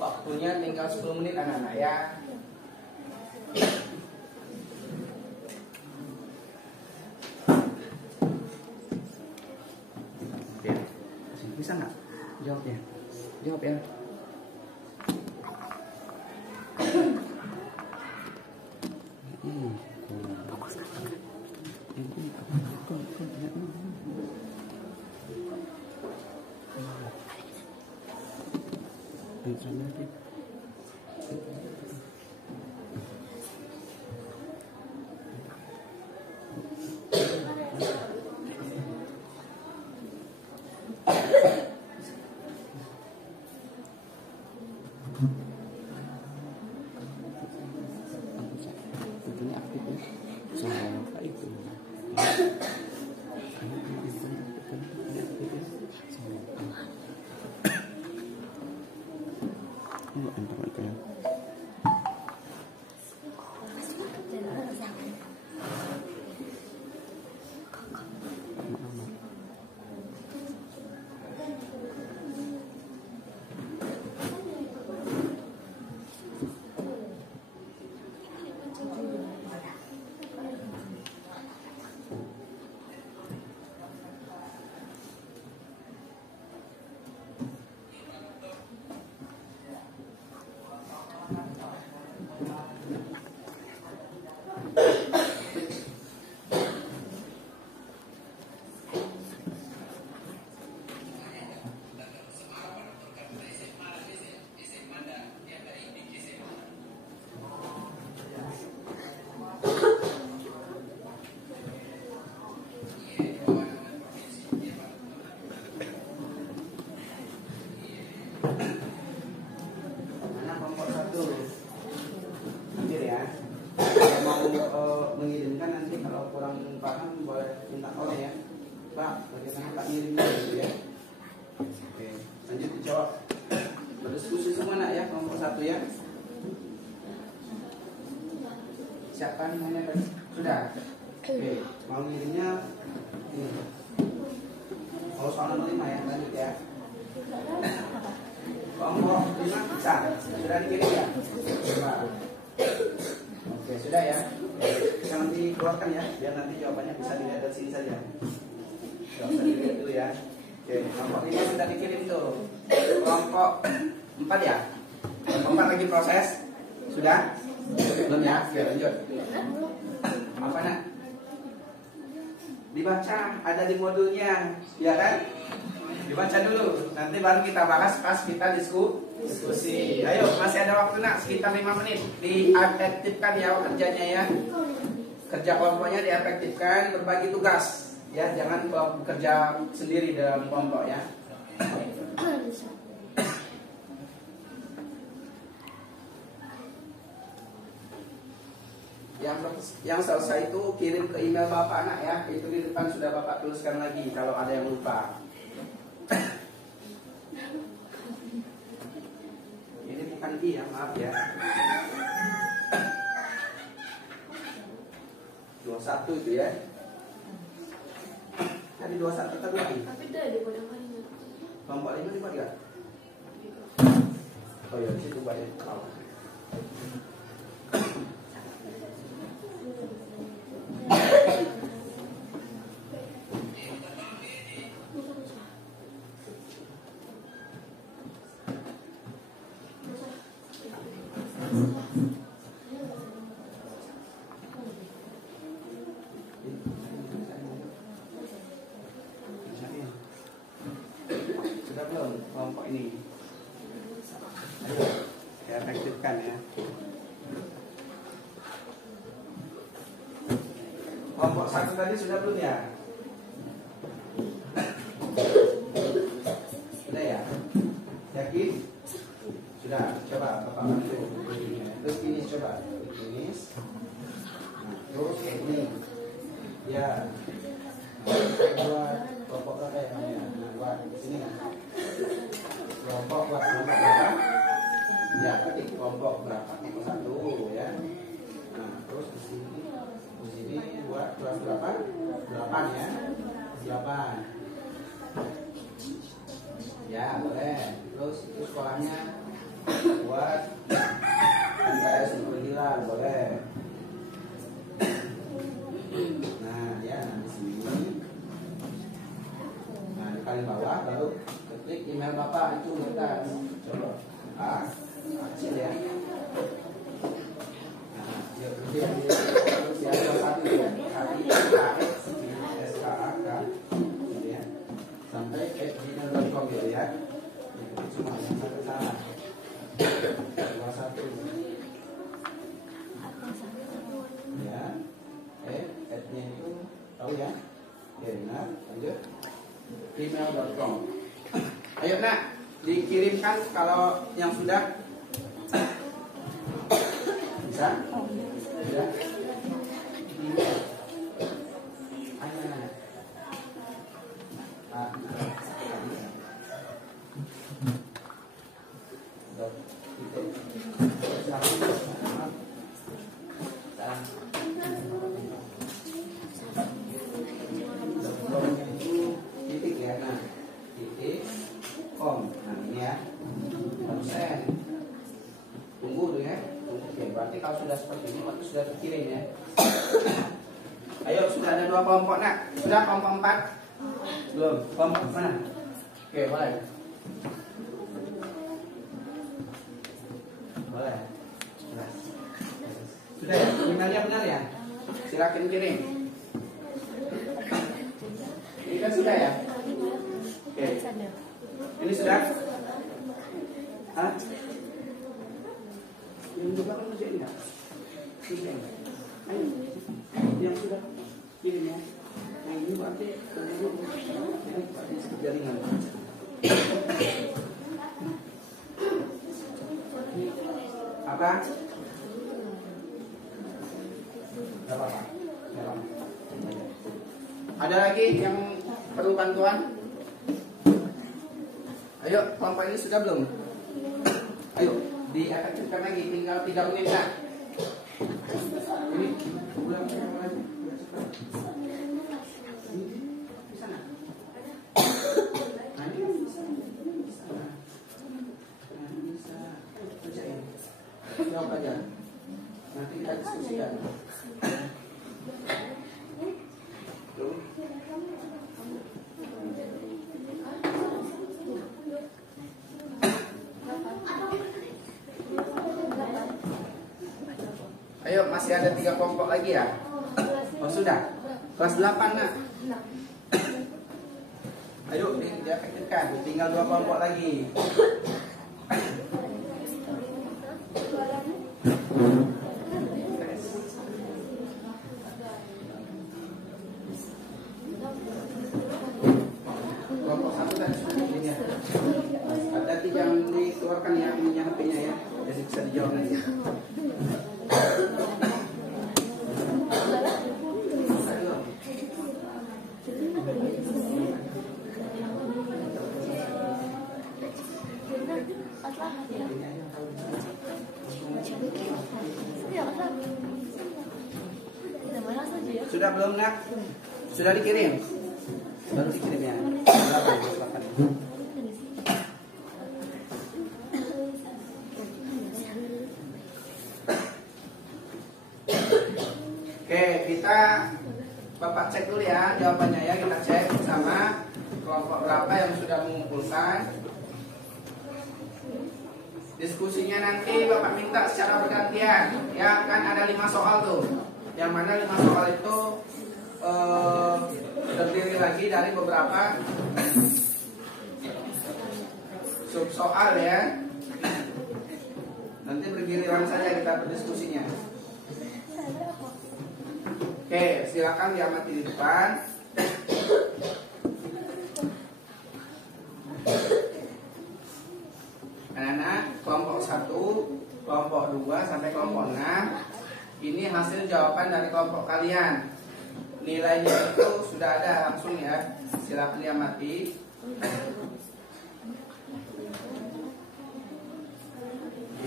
Waktunya tinggal 10 menit anak-anak ya. Bisa nggak jawabnya? Jawab ya. gitu ya. Mana kelompok 1? Hampir ya. Kalau mau mengirimkan nanti kalau kurang paham boleh minta tolong ya. Pak, bagaimana Pak ngirimnya gitu ya. Oke, lanjut dijawab. Berdiskusi semua nak ya, kelompok 1 ya. Siapa namanya tadi? Sudah. Oke, mau ngirimnya ini. Kalau soal nomor 5 ya, lanjut ya. Kelompok 5 bisa. Sudah dikirim ya? Coba. Oke, sudah ya. Kita nanti keluarkan ya, biar nanti jawabannya bisa dilihat dari sini saja. Gak usah dilihat dulu ya. Oke, kelompok 5 sudah dikirim tuh. Kelompok 4 ya? Kelompok 4 lagi proses. Sudah? Belum ya? Oke, lanjut. Apa nak? Dibaca, ada di modulnya, ya kan? Dibaca dulu, nanti baru kita bahas pas kita diskusi. Ayo, masih ada waktu nak, sekitar 5 menit. Diefektifkan ya kerjanya ya. Kerja kelompoknya diefektifkan, berbagi tugas. Ya, jangan bekerja sendiri dalam kelompok ya. Yang selesai itu kirim ke email Bapak nak ya. Itu di depan sudah Bapak tuliskan lagi kalau ada yang lupa. Ini bukan I ya, maaf ya. 21 itu ya. Tadi 21 tadi lagi. Tapi dah di pada kalinya. Kelompok 5 dibuat enggak? Oh ya, di situ banyak. Sudah belum kelompok ini? Ayo, saya efektifkan ya. Kelompok 1 tadi sudah belum ya? Sudah ya? Yakin? Sudah, coba Bapak bantu. Terus ini coba, ini. Nah, terus ini. Ya. Buat kelompok berapa ya namanya? Nah, buat sini kan. Kelompok berapa? Ya, tadi kelompok berapa? Kelompok 1 ya. Nah, terus di sini buat kelas berapa? 8 ya. 8. Ya, boleh. Terus itu sekolahnya buat MTS Negeri boleh. Nah, ya, di sini. Nah, di paling bawah baru klik email Bapak itu ngetes. Coba. Kecil ya. Nah, dia siapa satu ya. SKAK gitu ya. Sampai @gmail.com gitu ya. Itu semua yang satu salah. 21. Ya. @nya itu tahu ya. Oke, benar. Lanjut. Gmail.com. Ayo nak, dikirimkan kalau yang sudah bisa. Sudah. Email. Titik ya, nah titik kom, nah ini ya persen. Tunggu dulu ya, tunggu. Oke, berarti kalau sudah seperti ini waktu sudah terkirim ya. Ayo, sudah ada 2 kelompok nak, sudah kelompok 4 belum, kelompok mana? Oke, boleh. Boleh. Sudah ya, emailnya benar ya? Silakan kirim. Ini kan sudah ya? Oke. Ini sudah? Hah? Yang juga kan masih enggak? Kirim. Ayo. Yang sudah kirim ya. Yang ini berarti ini berarti jaringan. Apa? Gak apa-apa. Ada lagi yang perlu bantuan? Ayo, kelompok ini sudah belum? Ayo, diaktifkan lagi, tinggal 3 menit lah. Ini ulang lagi. Ini di sana. Nah, ini bisa. Nah, bisa. Kerjain. Jawab aja. Nanti kita diskusikan. Ayo, masih ada 3 kelompok lagi ya? Oh sudah, kelas 8 nak. Ayo, diaktifkan. Tinggal 2 kelompok lagi. Kelompok 1 tadi sudah ini ya. Hati-hati jangan dikeluarkan ya ininya HP-nya ya. Jadi bisa dijawab nanti. Sudah belum nak? Sudah dikirim? Baru dikirim ya? Silakan. Oke, kita Bapak cek dulu ya jawabannya ya. Kita cek bersama kelompok berapa yang sudah mengumpulkan. Diskusinya nanti Bapak minta secara bergantian. Ya, kan ada 5 soal tuh. Yang mana 5 soal itu terdiri lagi dari beberapa sub soal ya. Nanti bergiliran saja kita berdiskusinya. Oke, silakan diamati di depan. Anak-anak, kelompok 1, kelompok 2 sampai kelompok 6. Ini hasil jawaban dari kelompok kalian. Nilainya itu sudah ada langsung ya. Silakan diamati.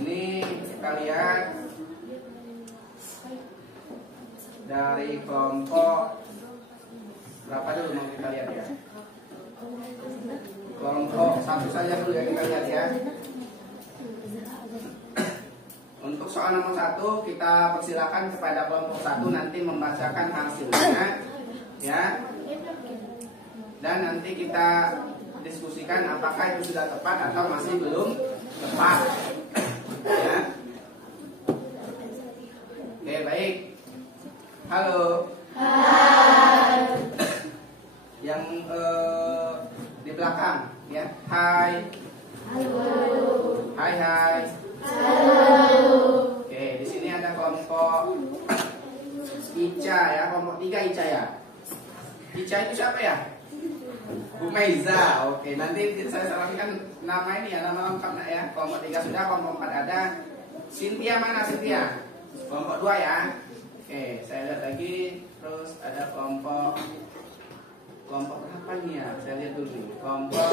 Ini kita lihat dari kelompok berapa dulu mau kita lihat ya. Kelompok 1 saja dulu ya kita lihat ya. Untuk soal nomor 1 kita persilakan kepada kelompok 1 nanti membacakan hasilnya ya. Dan nanti kita diskusikan apakah itu sudah tepat atau masih belum tepat ya. Oke, baik. Halo. Hai. Yang di belakang ya. Hai. Halo. Hai hai. Halo. Oke, di sini ada kelompok Ica ya, kelompok 3 Ica ya. Ica itu siapa ya? Bu Meiza. Oke, nanti saya sarankan nama ini ya, nama lengkap nak ya. Kelompok 3 sudah, kelompok 4 ada. Cynthia mana Cynthia? Kelompok 2 ya. Oke, saya lihat lagi. Terus ada kelompok berapa nih ya? Saya lihat dulu. Kelompok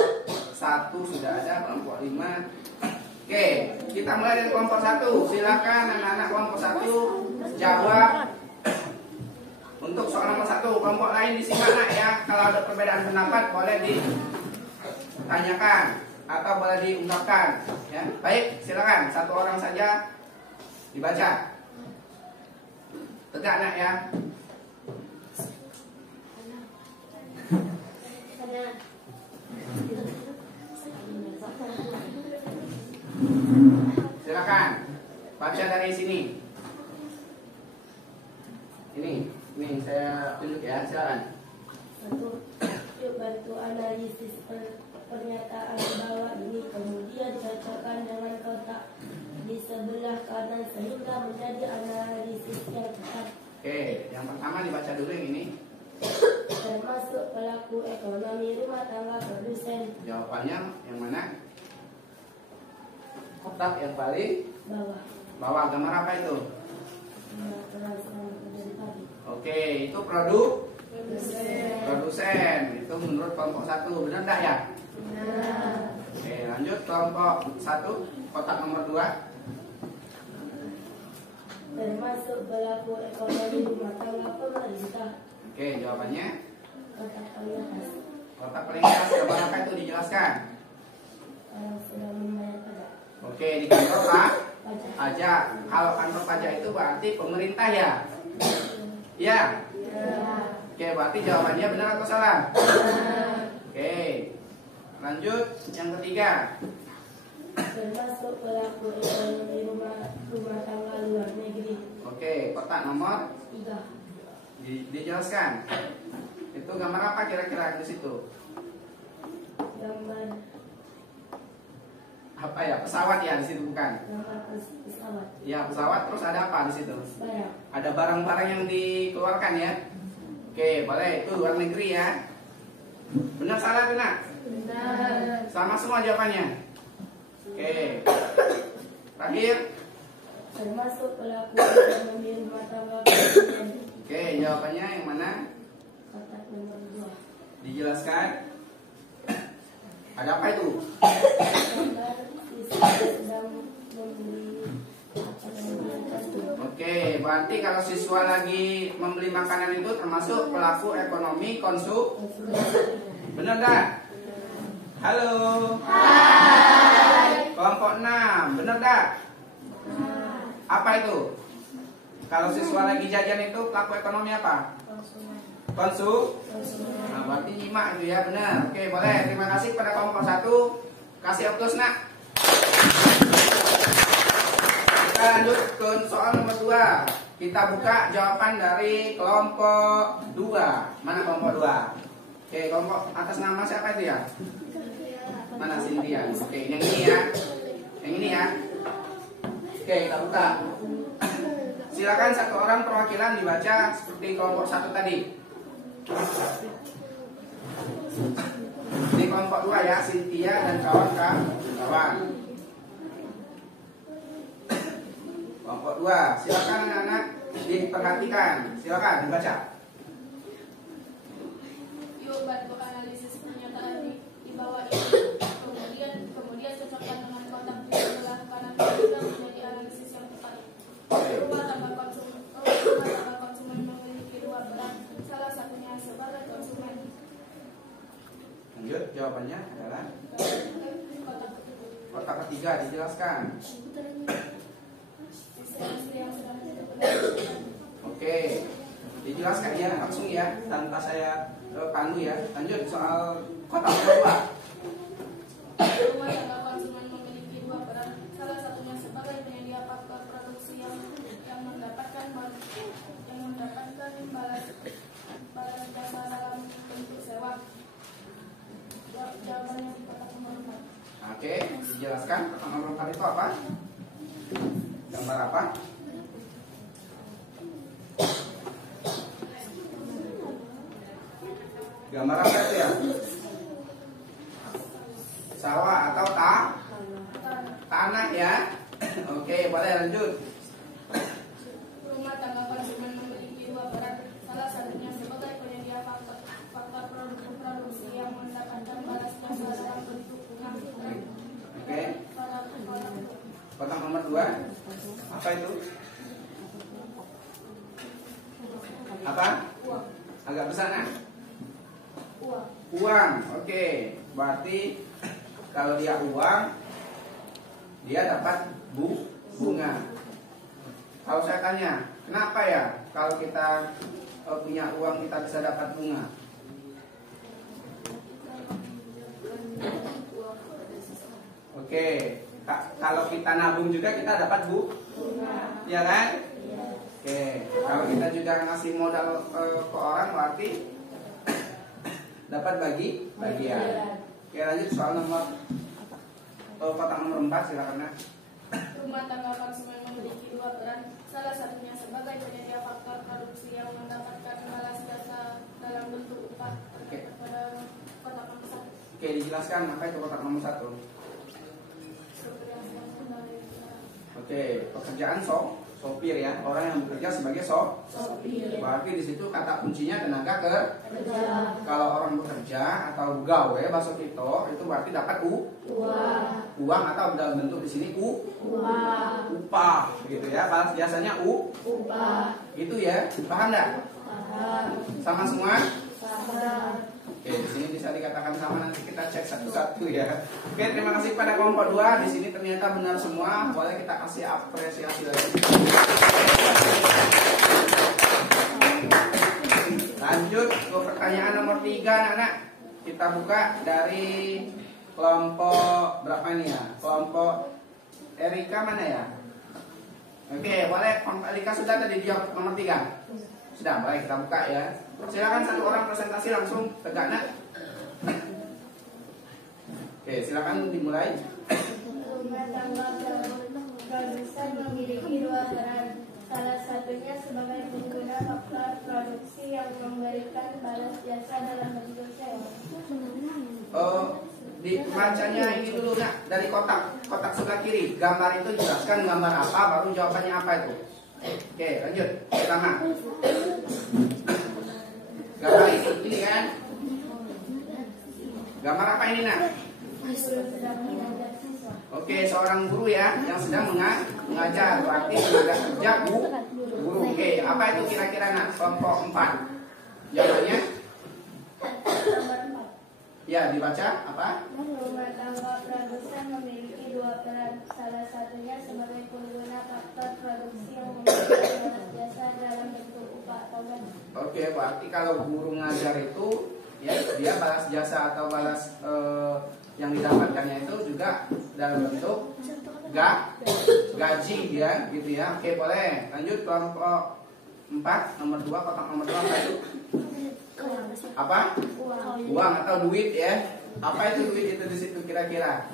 1 sudah ada, kelompok 5 Oke, kita mulai dari kelompok 1. Silakan anak-anak kelompok 1 jawab untuk soal nomor 1. Kelompok lain disimak nak ya. Kalau ada perbedaan pendapat boleh ditanyakan atau boleh diungkapkan. Ya, baik, silakan satu orang saja dibaca. Tegak nak ya. Silakan baca dari sini. Ini saya tunjuk ya, silakan. Satu, yuk bantu analisis pernyataan bawah ini, kemudian cocokkan dengan kotak di sebelah kanan sehingga menjadi analisis yang tepat. Oke, yang pertama dibaca dulu yang ini. Termasuk pelaku ekonomi rumah tangga produsen. Jawabannya yang mana? Kotak yang paling bawah. Gambar apa itu? Oke, itu produsen. Itu menurut kelompok 1. Benar enggak ya? Benar. Oke, lanjut kelompok 1. Kotak nomor 2. Termasuk pelaku ekonomi rumah tangga pemerintah. Oke, jawabannya Kotak paling atas. kotak paling atas. Gambar apa itu dijelaskan? Kalau sudah membayar pajak. Oke, di kantor pajak. Kalau kantor pajak itu berarti pemerintah ya? Iya. Oke, berarti jawabannya benar atau salah? Oke, lanjut yang ketiga. Termasuk pelaku ekonomi rumah tangga luar negeri. Oke, kotak nomor 3. dijelaskan. Itu gambar apa kira-kira di situ? Gambar Apa ya? Pesawat ya di situ bukan? pesawat. Ya, pesawat. Terus ada apa di situ? Barang. Ada barang-barang yang dikeluarkan ya. Oke, boleh. Itu luar negeri ya. Benar salah benar? Benar. Sama semua jawabannya. Oke. Terakhir. Termasuk pelaku ekonomi rumah tangga produsen. Oke, jawabannya yang mana? Kotak nomor 2. Dijelaskan. Ada apa itu? Gambar siswa sedang membeli Oke, berarti kalau siswa lagi membeli makanan itu termasuk pelaku ekonomi Benar dah? Halo. Hai. Kelompok 6, benar dah? Apa itu? Kalau siswa lagi jajan itu pelaku ekonomi apa? Nah, berarti nyimak itu ya, benar. Oke, boleh. Terima kasih pada kelompok 1. Kasih aplaus nak. Kita lanjut ke soal nomor 2. Kita buka jawaban dari kelompok 2. Mana kelompok 2? Oke, kelompok atas nama siapa itu ya? Mana Cynthia? Oke, yang ini ya. Yang ini ya. Oke, kita buka. Silakan satu orang perwakilan dibaca seperti kelompok 1 tadi. Ini kelompok 2 ya, Cynthia dan kawan-kawan. Kelompok 2, silakan anak-anak diperhatikan. Silakan dibaca. Yuk bantu analisis pernyataan di bawah ini. Kemudian cocokkan dengan kotak di sebelah kanan kita menjadi analisis yang tepat. Rumah tangga konsumen memiliki 2 barang, salah satunya sebagai konsumen. Lanjut, jawabannya adalah kotak ketiga dijelaskan. Oke, dijelaskan ya langsung ya tanpa saya pandu ya. Lanjut soal kotak kedua. Rumah tangga konsumen memiliki 2 peran, salah satunya sebagai penyedia faktor produksi yang mendapatkan balas jasa dalam bentuk sewa. Jawabannya di kotak nomor 4. Oke, dijelaskan kotak nomor 4 itu apa? Gambar apa? Gambar apa itu ya? Sawah atau tanah ya? Oke, boleh lanjut. Rumah tangga konsumen memiliki 2 peran, salah satunya sebagai penyedia faktor produksi yang mendapatkan balas jasa dalam bentuk bunga. Oke. Kotak nomor 2. Apa itu? Apa? Agak besar nah? Uang. Oke. Berarti kalau dia uang, dia dapat bunga. Kalau saya tanya, kenapa ya kalau kita punya uang kita bisa dapat bunga? Oke, kalau kita nabung juga kita dapat bunga, ya kan? Oke, kalau kita juga ngasih modal ke orang berarti dapat bagian. Oke, lanjut soal nomor kotak nomor 4 silakan. Rumah tangga konsumen memiliki dua peran, salah satunya sebagai penyedia faktor produksi yang mendapatkan balas jasa dalam bentuk upah pada kotak nomor 1. Oke, dijelaskan apa itu kotak nomor 1. Oke, pekerjaan sopir ya, orang yang bekerja sebagai sopir. Berarti di situ kata kuncinya tenaga kerja. Kalau orang bekerja atau gawe bahasa kita itu berarti dapat uang atau dalam bentuk di sini upah gitu ya. Balas jasanya upah. Itu ya, paham enggak? Sama semua? Oke, di sini bisa dikatakan sama, nanti kita cek satu-satu ya. Oke, terima kasih pada kelompok 2. Di sini ternyata benar semua. Boleh kita kasih apresiasi lagi. Lanjut ke pertanyaan nomor 3, anak-anak. Kita buka dari kelompok berapa ini ya? Kelompok Erika mana ya? Oke, boleh. Kelompok Erika sudah tadi dijawab nomor 3. Sudah, boleh kita buka ya. Silakan satu orang presentasi langsung tegak nak. Oke, silakan dimulai. Rumah tangga produsen memiliki dua peran. Salah satunya sebagai pengguna faktor produksi yang memberikan balas jasa dalam bentuk sewa. Dibacanya ini dulu nak, dari kotak sebelah kiri. Gambar itu jelaskan gambar apa, baru jawabannya apa itu. Oke, lanjut. Pertama. Gambar ini kan? Gambar apa ini nak? Oke, seorang guru ya yang sedang mengajar, berarti tenaga kerja guru. Oke, apa itu kira-kira nak? Kelompok 4. Jawabannya? Ya, dibaca apa? Rumah tangga produsen memiliki dua peran. Salah satunya sebagai pengguna faktor produksi yang memberikan balas jasa dalam bentuk upah atau gaji. Oke, berarti kalau guru ngajar itu ya dia balas jasa atau balas yang didapatkannya itu juga dalam bentuk gaji ya, gitu ya. Oke, boleh. Lanjut kelompok 4 nomor 2, kotak nomor 2 apa itu? Apa? Uang atau duit ya. Apa itu duit itu di situ kira-kira?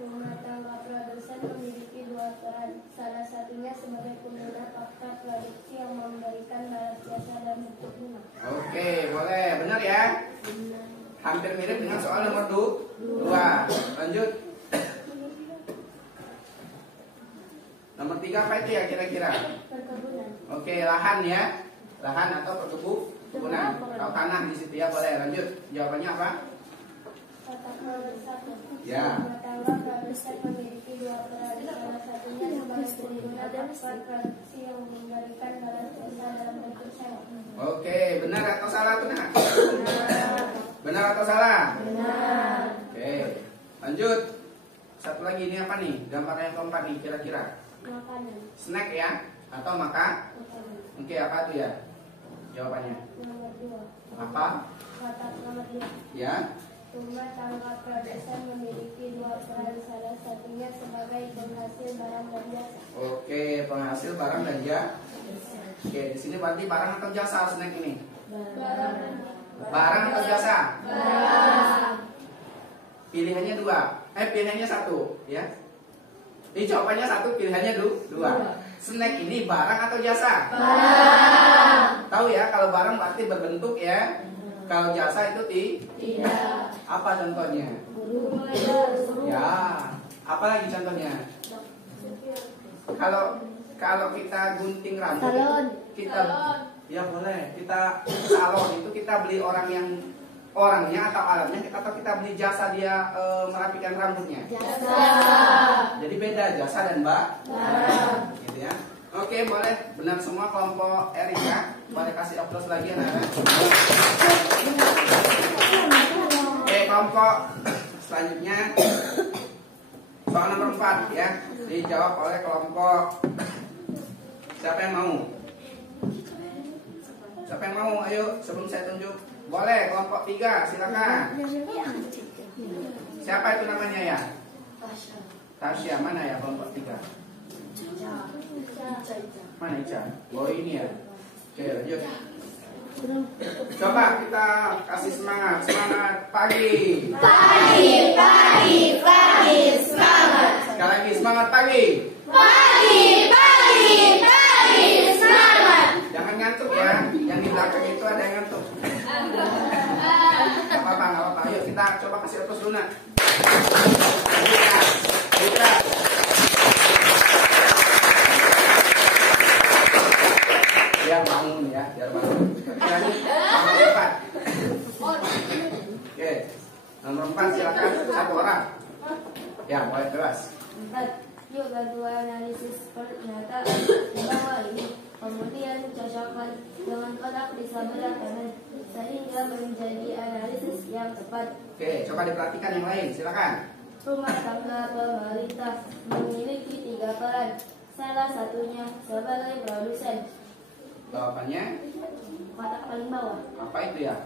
Rumah tangga produsen memiliki dua peran. Salah satunya sebagai pengguna faktor produksi yang memberikan balas jasa dalam bentuk bunga. Oke, boleh. Benar ya? Hampir mirip dengan soal nomor 2. Lanjut. Nomor 3 apa itu ya kira-kira? Perkebunan. Oke, lahan ya. Lahan atau perkebunan. Kalau tanah di situ ya, boleh. Lanjut. Jawabannya apa? Kotak nomor 1. Ya. Rumah tangga produsen memiliki dua peran. Salah satunya sebagai pengguna faktor produksi yang memberikan balas jasa dalam bentuk sewa. Oke, benar atau salah tuh nak? Benar atau salah? Benar. Oke, lanjut. Satu lagi ini apa nih? Gambar yang keempat nih kira-kira. Makanan. Snack ya? Atau makan? Makanan. Oke, apa tuh ya? Jawabannya. Nomor 2. Apa? Kotak nomor 2. Ya. Rumah tangga produsen memiliki dua peran, salah satunya sebagai penghasil barang dan jasa. Oke, penghasil barang dan jasa. Oke, di sini berarti barang atau jasa snack ini? Barang atau jasa? Barang. Pilihannya 2. Pilihannya 1 ya. Ini jawabannya 1, pilihannya 2. Snack ini barang atau jasa? Barang. Tahu ya, kalau barang berarti berbentuk ya. Kalau jasa itu Tidak. apa contohnya? Ya, apa lagi contohnya? Kalau kita gunting rambut, Salon. kita ya boleh. Kita salon itu kita beli orang yang orangnya atau alatnya atau kita beli jasa dia merapikan rambutnya? Jasa. Jadi beda jasa dan gitu ya. Oke, boleh benar semua kelompok Erika. Boleh kasih aplaus lagi anak-anak. Oke, kelompok selanjutnya soal nomor 4 ya. Dijawab oleh kelompok. Siapa yang mau? Siapa yang mau? Ayo sebelum saya tunjuk. Boleh, kelompok 3, silakan. Siapa itu namanya ya? Tasya. Mana ya kelompok 3? Mana Ica? Oh ini ya. Oke, lanjut. Coba kita kasih semangat. Semangat pagi. Pagi, semangat. Sekali lagi semangat pagi. Pagi, semangat. Jangan ngantuk ya. Yang di belakang itu ada yang ngantuk. Gak apa-apa. Ayo kita coba kasih aplaus dulu nak. Kita. Biar bangun ya, biar bangun. Lanjut nomor 4. Oke, nomor 4 silakan satu orang. Ya, boleh bebas. 4. Yuk bantu analisis pernyataan di bawah ini. Kemudian cocokkan dengan kotak di sebelah kanan sehingga menjadi analisis yang tepat. Oke, coba diperhatikan yang lain, silakan. Rumah tangga pemerintah memiliki 3 peran. Salah satunya sebagai produsen. Jawabannya Kotak paling bawah. apa itu ya?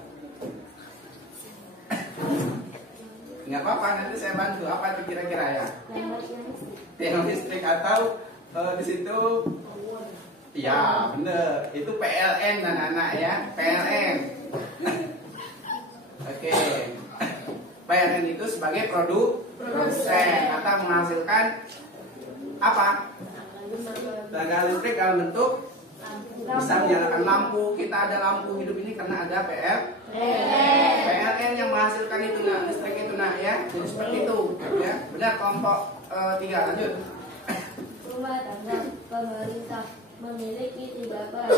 Nggak apa-apa, nanti saya bantu. Apa itu kira-kira ya? Tiang listrik atau di situ? Ya, bener. Itu PLN anak-anak ya, PLN. Oke. PLN itu sebagai produsen atau menghasilkan apa? Tenaga listrik dalam bentuk bisa menyalakan lampu. Kita ada lampu hidup ini karena ada PLN yang menghasilkan itu nah, listrik itu nah ya. Jadi seperti itu ya. Benar kelompok 3 lanjut. Rumah tangga pemerintah memiliki 3 peran.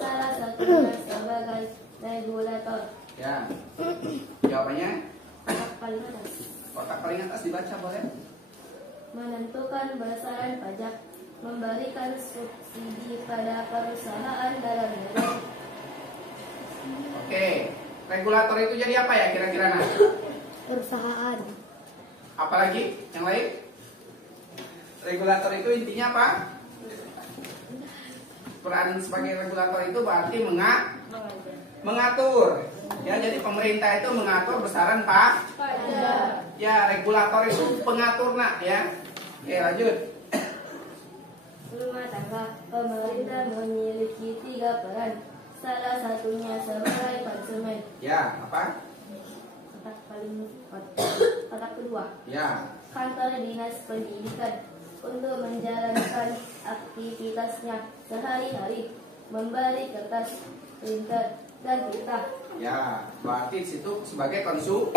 Salah satunya sebagai regulator. Ya. Jawabannya Kotak paling atas. kotak paling atas dibaca boleh? Menentukan besaran pajak. Memberikan subsidi pada perusahaan dalam negeri. Oke. Regulator itu jadi apa ya kira-kira nah? Perusahaan. Apalagi yang lain? Regulator itu intinya apa? Peran sebagai regulator itu berarti mengatur. Ya, jadi pemerintah itu mengatur besaran pajak. Ya, regulator itu pengatur nak ya. Oke, lanjut. Rumah tangga pemerintah memiliki 3 peran. Salah satunya sebagai konsumen. Ya, apa? Kotak kedua. Ya. Kantor dinas pendidikan untuk menjalankan aktivitasnya sehari-hari, membeli kertas, printer, dan tinta. Ya, berarti di situ sebagai konsumen.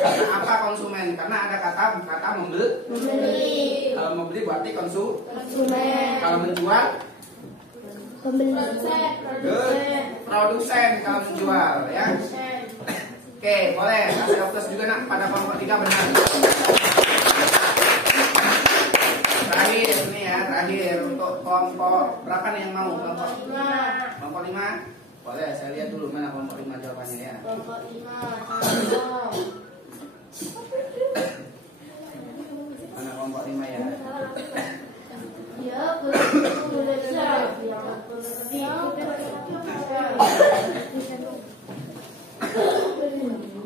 Karena apa konsumen? Karena ada kata membeli. Kalau membeli berarti Konsumen. Kalau menjual Pembeli. produsen kalau menjual ya. Oke, boleh kasih aplaus juga nak pada kelompok 3 benar. Terakhir ini ya, terakhir untuk kelompok berapa nih yang mau kelompok? Kelompok 5. Boleh, saya lihat dulu mana kelompok 5 jawabannya ya. Kelompok 5. Mana kelompok 5 ya? Ya,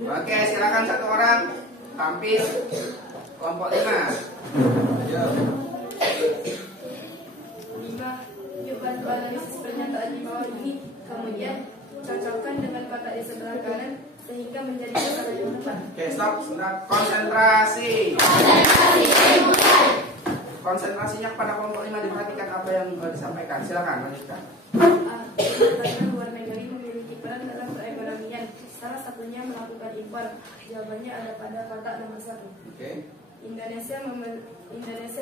Oke, silakan satu orang tampil kelompok 5. Ayo. 5. Yuk bantu analisis pernyataan di bawah ini. Kemudian cocokkan dengan kotak di sebelah kanan sehingga menjadi besaran yang tepat. Oke, stop, sebentar. Konsentrasi. Konsentrasinya kepada kelompok 5 diperhatikan apa yang disampaikan. Silakan lanjutkan. Karena luar negeri memiliki peran dalam perekonomian. Salah satunya melakukan impor. Jawabannya ada pada kotak nomor 1. Oke. Indonesia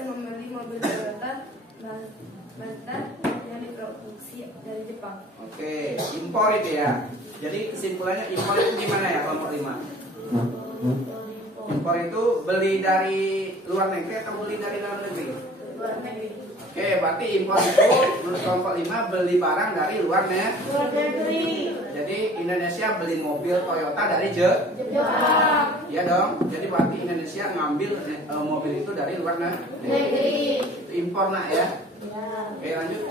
membeli mobil Toyota mantan yang diproduksi dari Jepang. Oke, impor itu ya. Jadi kesimpulannya impor itu gimana ya kelompok 5? Impor itu beli dari luar negeri atau beli dari dalam negeri? Luar negeri. Oke, berarti impor itu menurut kelompok 5 beli barang dari luar Negeri. Jadi Indonesia beli mobil Toyota dari Jepang. Iya dong. Jadi berarti Indonesia ngambil mobil itu dari luar Negeri. Itu impor nak ya. Oke, lanjut.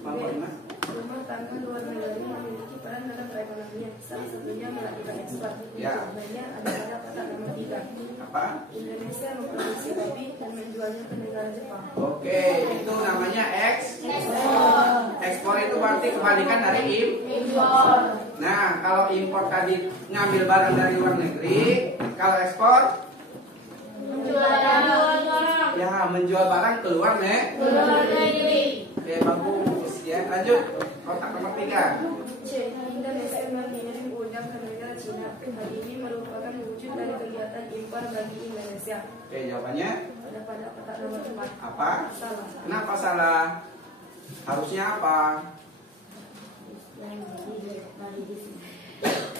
Kelompok 5. Rumah tangga luar negeri memiliki peran dalam perekonomian. Salah satunya melakukan ekspor. Ya. Contohnya ada pada kata nomor 3. Apa? Indonesia memproduksi kopi dan menjualnya ke negara Jepang. Oke, itu namanya ekspor itu berarti kebalikan dari Impor. Nah, kalau impor tadi ngambil barang dari luar negeri, kalau ekspor ya menjual barang ke luar negeri. Oke, bagus ya. Lanjut. Kotak nomor 3. C. Indonesia mengirim udang ke negara Cina. Hal ini merupakan wujud dari kegiatan impor bagi Indonesia. Oke, jawabannya Ada pada kotak nomor 4. apa? Salah. Kenapa salah? Harusnya apa?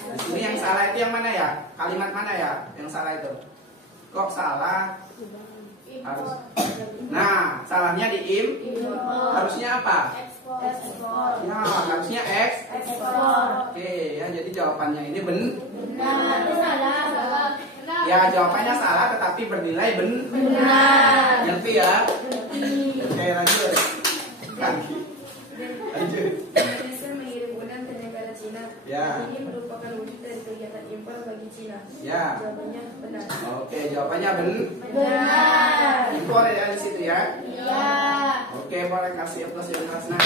Di sini yang salah itu yang mana ya? Kalimat mana ya? Yang salah itu? Kok salah? Harus. Nah, salahnya di harusnya apa? Ekspor. Ya, harusnya Ekspor. Oke, ya jadi jawabannya ini Benar. Salah. ya jawabannya salah tetapi bernilai Benar. Ngerti ya? Oke, lanjut. Lanjut. Indonesia mengirim udang ke negara Cina. Ya. Ini merupakan wujud dari kegiatan impor bagi Cina. Ya. Jawabannya benar. Oke, jawabannya Benar. impor ya di situ ya. Iya. Oke, boleh kasih plus yang Hasna.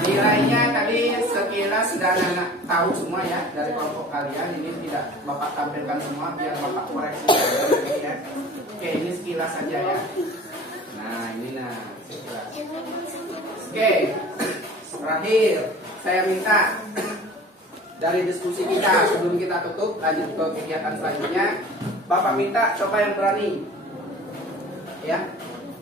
Nilainya tadi sekilas sudah anak tahu semua ya dari kelompok kalian. Ini tidak Bapak tampilkan semua biar Bapak koreksi ya. Oke, ini sekilas saja ya. Nah, ini sekilas. Oke, terakhir saya minta dari diskusi kita sebelum kita tutup lanjut ke kegiatan selanjutnya, Bapak minta coba yang berani ya,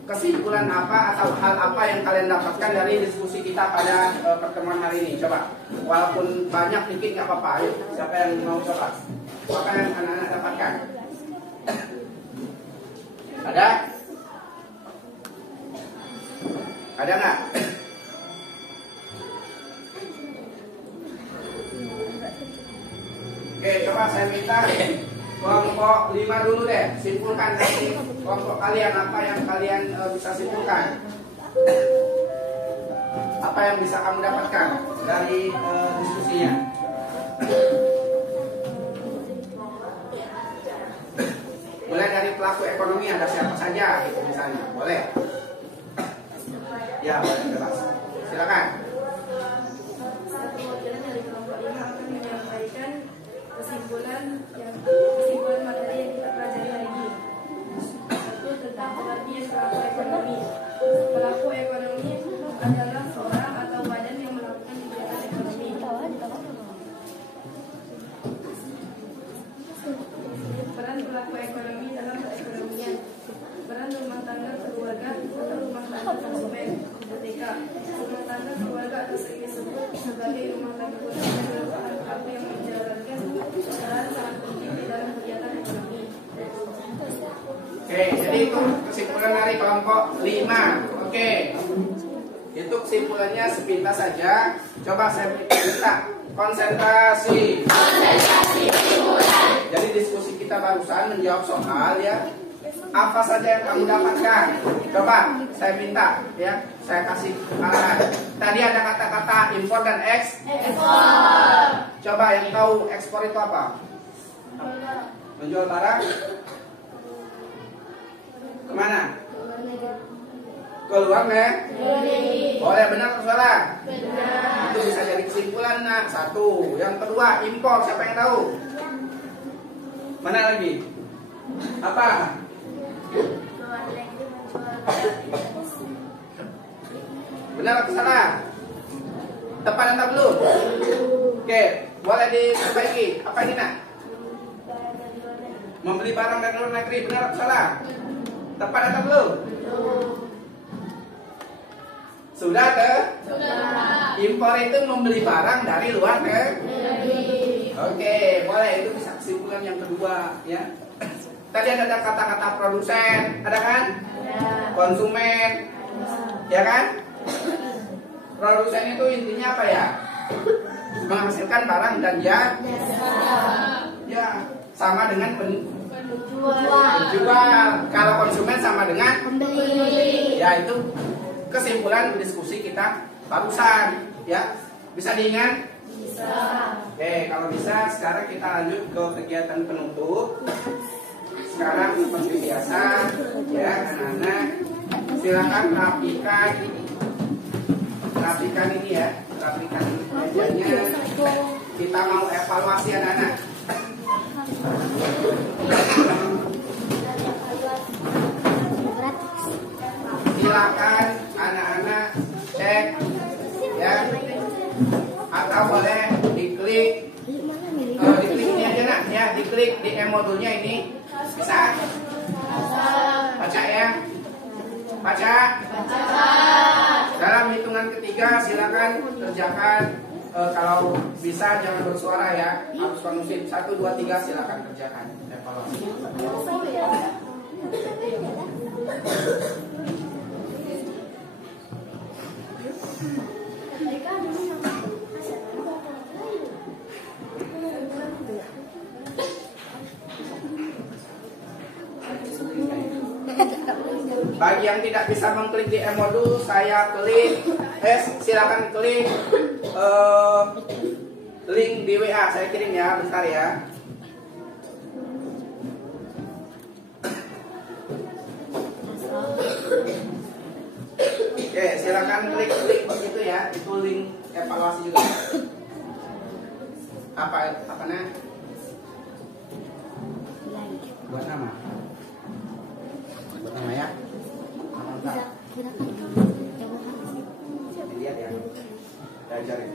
kesimpulan apa atau hal apa yang kalian dapatkan dari diskusi kita pada pertemuan hari ini. Coba, walaupun banyak dikit nggak apa-apa. Ayo, siapa yang mau coba? Apa yang anak-anak dapatkan? Ada? Ada nggak? Oke, coba saya minta kelompok 5 dulu deh, simpulkan dari kelompok kalian apa yang kalian bisa simpulkan. Apa yang bisa kamu dapatkan dari diskusinya? Mulai dari pelaku ekonomi ada siapa saja gitu misalnya, boleh? Ya, boleh bebas. Silakan. Satu wakilan dari kelompok 5 akan menyampaikan kesimpulan materi yang kita pelajari hari ini. Satu, tentang pengertian pelaku ekonomi. Pelaku ekonomi adalah seorang atau badan yang melakukan kegiatan ekonomi. Peran pelaku ekonomi dalam perekonomian. Peran rumah tangga keluarga atau rumah tangga konsumen (RTK). Rumah tangga keluarga atau sering disebut sebagai rumah tangga konsumen merupakan pelaku yang menjalankan peran sangat penting di dalam kegiatan ekonomi. Oke, jadi itu kesimpulan dari kelompok 5. Oke, itu kesimpulannya sepintas saja. Coba saya minta konsentrasi. Jadi diskusi kita barusan menjawab soal ya. Apa saja yang kamu dapatkan? Coba saya minta ya, saya kasih arahan. Tadi ada kata-kata impor dan ekspor. Coba yang tahu ekspor itu apa? Menjual barang kemana? Ke luar negeri. Boleh, benar atau salah? Benar. Itu bisa jadi kesimpulan nak. Satu. Yang kedua impor, siapa yang tahu? Mana lagi? Apa? Benar atau salah? Tepat atau belum? Oke, boleh diperbaiki. Apa ini nak? Membeli barang dari luar negeri, benar atau salah? Tepat atau belum? Sudah ke? Sudah. Impor itu membeli barang dari luar negeri. Oke, boleh, itu bisa kesimpulan yang kedua ya. Tadi ada kata-kata produsen, ada kan? Konsumen, ya kan? Produsen itu intinya apa ya? Menghasilkan barang dan ya sama dengan penjual. Kalau konsumen sama dengan Pembeli. ya itu kesimpulan diskusi kita barusan ya. Bisa diingat? Bisa. Oke, kalau bisa sekarang kita lanjut ke kegiatan penutup. Sekarang seperti biasa ya anak-anak, silakan rapikan ini ya, rapikan mejanya. Kita mau evaluasi anak-anak. Silakan anak-anak cek ya, atau boleh diklik ini aja nak ya, diklik di modulnya ini bisa baca ya, baca. Dalam hitungan ketiga silakan kerjakan. Kalau bisa jangan bersuara ya, harus kondusif. 1, 2, 3 silakan kerjakan evaluasi. Bagi yang tidak bisa mengklik di modul, saya klik, silakan klik link di WA, saya kirim ya, bentar ya. Oke, silakan klik link begitu ya, itu link evaluasi juga. Apanya? Buat nama. Buat nama ya. Lihat ya, saya ajarin.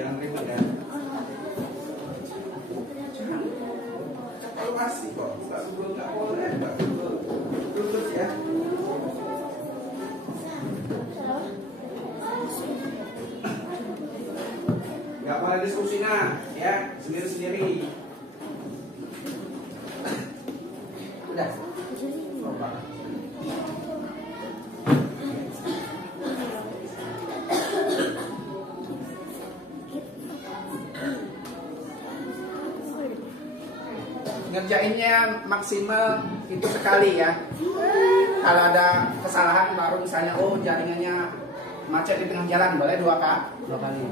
Jangan ribet ya. Evaluasi kok, nggak boleh, tutup ya. Nggak boleh diskusi ya, sendiri-sendiri. Udah. Ngerjainnya maksimal itu sekali ya. Kalau ada kesalahan baru misalnya jaringannya macet di tengah jalan, boleh 2 kali.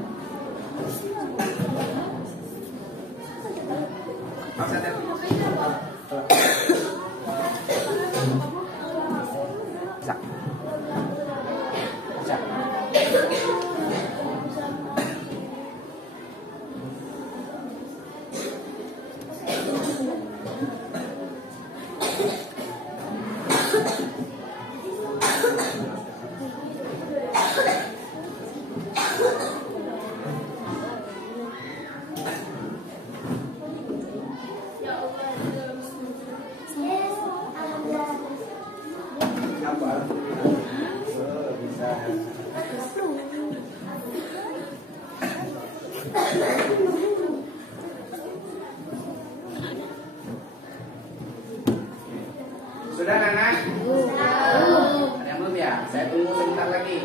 Sudah Nana? Ada yang belum ya? Saya tunggu sebentar lagi.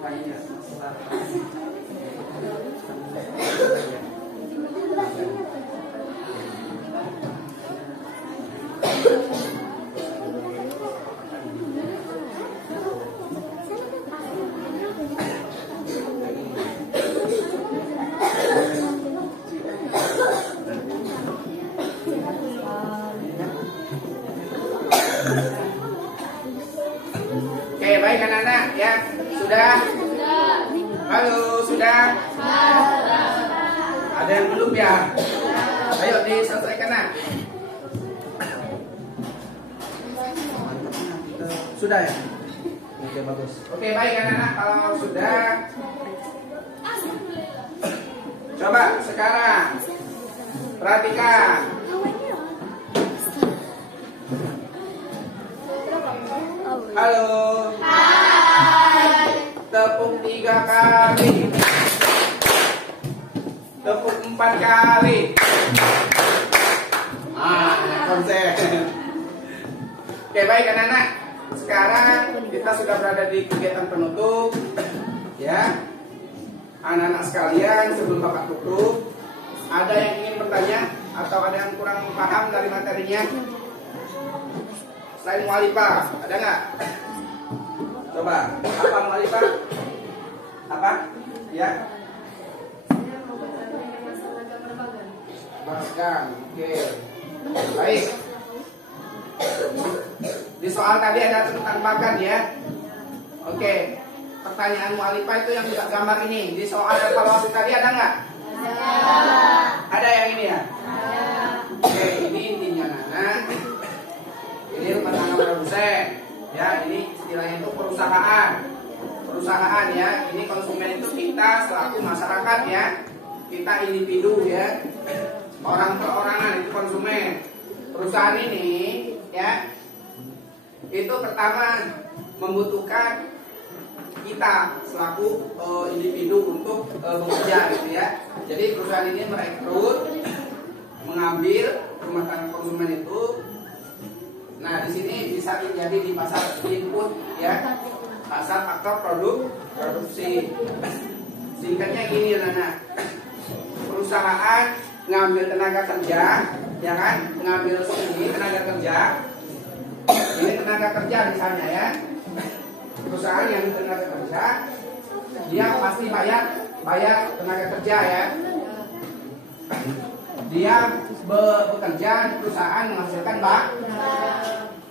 Tanya, sudah? Halo, sudah? Ada yang belum ya? Ayo diselesaikan nah. Sudah ya? Oke, bagus. Oke, baik anak-anak, kalau sudah, coba sekarang perhatikan. Halo. Hai. Tepuk 3 kali. Tepuk 4 kali. Konsen. Oke, baik anak-anak. Sekarang kita sudah berada di kegiatan penutup. Ya. Anak-anak sekalian, sebelum Bapak tutup, ada yang ingin bertanya atau ada yang kurang paham dari materinya? Selain mualifah, ada nggak? Coba, apa mualifah? Apa? Ya? Bahkan, oke. Baik. Di soal tadi ada tentang bagan ya. Oke. Pertanyaan mualifah itu yang juga gambar ini. Di soal evaluasi tadi ada nggak? Ada yang ini ya? Oke, ini intinya Nana. Ini rumah tangga produsen. Ya, ini istilahnya itu perusahaan. Perusahaan ya. Ini konsumen itu kita selaku masyarakat ya. Kita individu ya. Orang perorangan itu konsumen. Perusahaan ini ya. Itu pertama membutuhkan kita selaku individu untuk bekerja gitu ya. Jadi perusahaan ini merekrut, mengambil rumah tangga konsumen itu. Nah, di sini bisa jadi di pasar input ya, pasar faktor produksi. Singkatnya gini Nana, perusahaan ngambil tenaga kerja, ya kan, ngambil ini tenaga kerja, ini tenaga kerja misalnya ya. Perusahaan yang tenaga kerja, dia pasti bayar tenaga kerja ya. Dia bekerja di perusahaan menghasilkan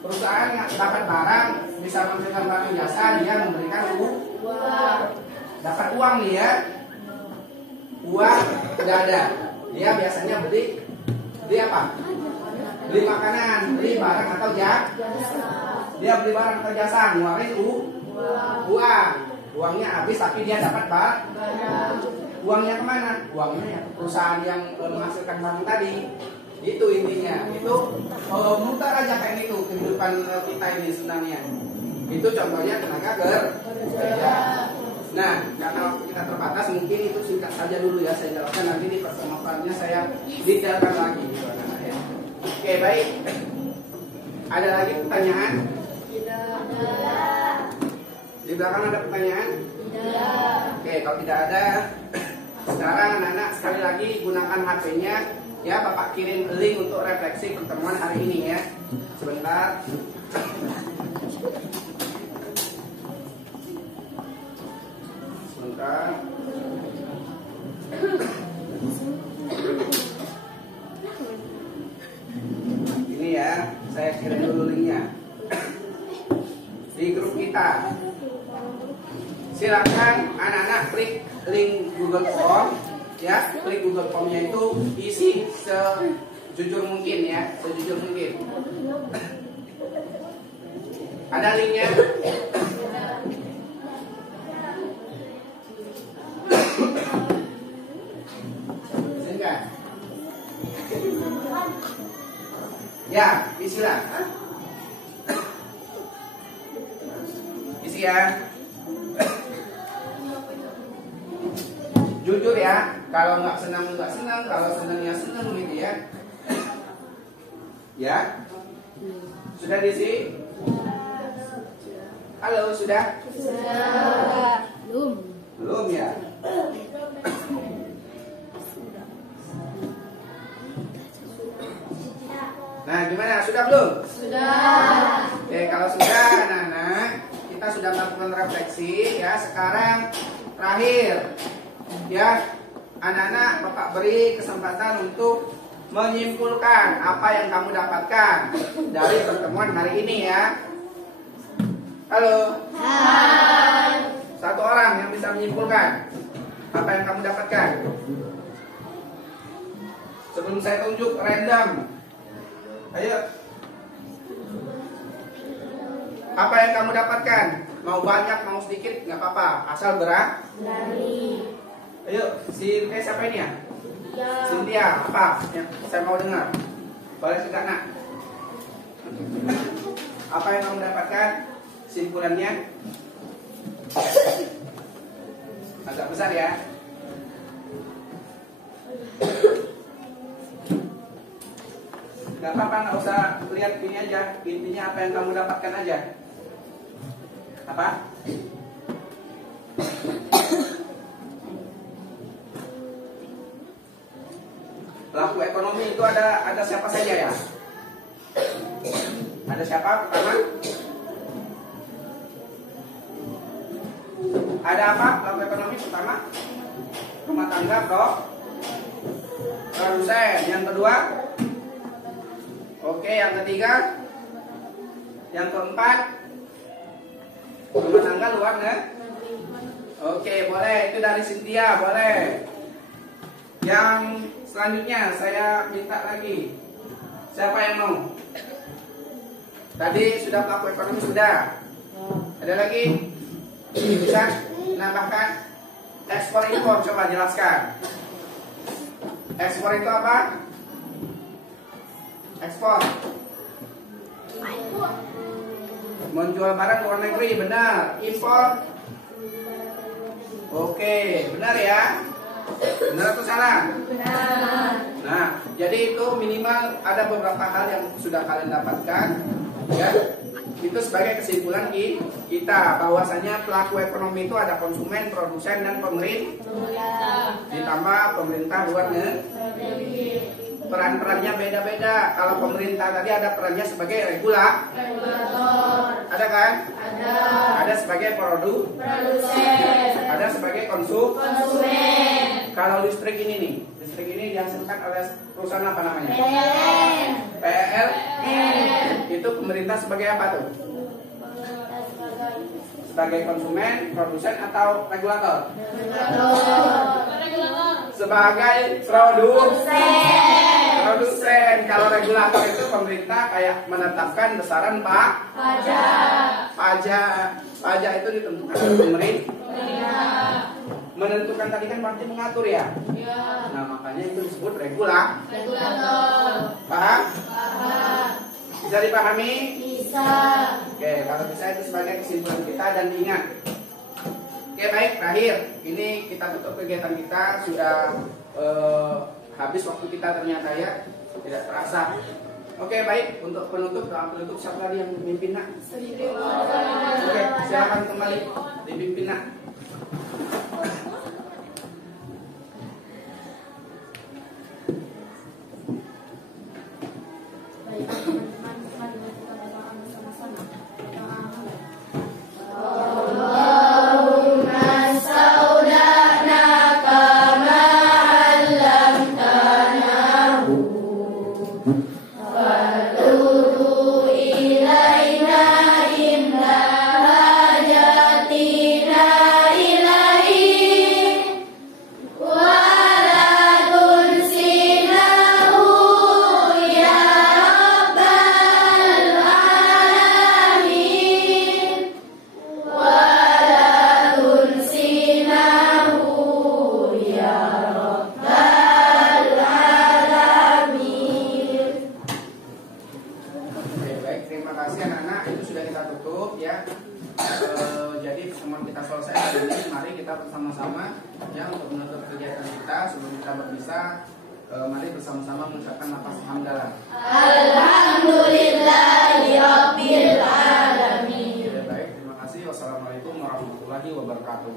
perusahaan dapat barang, bisa menghasilkan barang jasa, dia memberikan uang, dapat uang nih ya. Uang udah ada, dia biasanya beli apa? Beli makanan, beli barang atau jasa. Dia beli barang atau jasa, ngeluarin uang. Uangnya habis tapi dia dapat barang. Uangnya kemana? Uangnya ya perusahaan yang menghasilkan barang tadi. Itu intinya. Itu mutar aja kayak gitu kehidupan kita ini sebenarnya. Itu contohnya tenaga kerja. Nah, karena waktu kita terbatas, mungkin itu singkat saja dulu ya saya jelaskan. Nanti di pertemuannya saya detailkan lagi. Oke, baik. Ada lagi pertanyaan? Di belakang ada pertanyaan? Tidak. Oke, kalau tidak ada, sekarang anak-anak sekali lagi gunakan HP-nya ya. Bapak kirim link untuk refleksi pertemuan hari ini ya. Sebentar. Sebentar. Ini ya, saya kirim dulu linknya di grup kita. Silakan anak-anak klik link Google Form ya, klik Google Formnya itu isi sejujur mungkin ya, sejujur mungkin. Ada linknya? Singkat. Ya, isilah. Isi ya. Jujur ya, kalau nggak senang, kalau senangnya senang gitu ya. Ya, sudah diisi? Halo, sudah? Sudah. Belum ya? Nah, gimana? Sudah belum? Sudah. Oke, kalau sudah, anak-anak, kita sudah melakukan refleksi ya. Sekarang terakhir. Ya, anak-anak, Bapak beri kesempatan untuk menyimpulkan apa yang kamu dapatkan dari pertemuan hari ini ya. Halo. Hai. Satu orang yang bisa menyimpulkan apa yang kamu dapatkan. Sebelum saya tunjuk random. Ayo. Apa yang kamu dapatkan? Mau banyak, mau sedikit, nggak apa-apa. Asal berani. Ayo, siapa ini ya? Cynthia, apa? Yang saya mau dengar. Boleh juga nak. Apa yang kamu dapatkan? Simpulannya agak besar ya. Gak apa-apa, nggak usah lihat ini aja. Intinya apa yang kamu dapatkan aja. Apa? Pelaku ekonomi itu ada siapa saja ya? Ada siapa pertama? Ada apa pelaku ekonomi pertama? Rumah tangga, produsen. Yang kedua? Oke, yang ketiga? Yang keempat? Rumah tangga luar negeri. Oke, boleh. Itu dari Cynthia, boleh. Yang selanjutnya saya minta lagi. Siapa yang mau? Tadi sudah pelaku ekonomi sudah. Ada lagi? Bisa menambahkan? Ekspor impor, coba jelaskan. Ekspor itu apa? Ekspor. Menjual barang ke luar negeri, benar. Impor. Oke, benar ya? Benar atau salah? Benar. Nah, jadi itu minimal ada beberapa hal yang sudah kalian dapatkan, ya. Itu sebagai kesimpulan kita bahwasanya pelaku ekonomi itu ada konsumen, produsen, dan pemerintah. Ditambah pemerintah luar negeri. Peran-perannya beda-beda. Kalau pemerintah tadi ada perannya sebagai regulator. Ada kan? Ada. Ada sebagai Produsen. ada sebagai konsumen. Kalau listrik ini nih, listrik ini dihasilkan oleh perusahaan apa namanya? PLN. Itu pemerintah sebagai apa tuh? Sebagai konsumen, produsen, atau regulator? Sebagai produsen. Kalau regulator itu pemerintah kayak menetapkan besaran pajak itu ditentukan oleh pemerintah. Menentukan tadi kan berarti mengatur ya. Nah, makanya itu disebut regulator. Paham? Bisa dipahami? Bisa. Oke, kalau bisa itu sebagai kesimpulan kita dan diingat. Oke, baik, terakhir. Ini kita tutup kegiatan kita. Sudah habis waktu kita ternyata ya. Tidak terasa. Oke, baik. Untuk penutup, doa penutup siapa tadi yang memimpin nak? Oke, silakan kembali dipimpin nak. Baik, teman-teman, mari kita berdoa bersama-sama. Jadi pertemuan kita selesai hari ini. Mari kita bersama-sama ya untuk menutup kegiatan kita. Sebelum kita berpisah, mari bersama-sama mengucapkan lafaz hamdalah. Alhamdulillahirabbil alamin. Baik, terima kasih. Wassalamualaikum warahmatullahi wabarakatuh.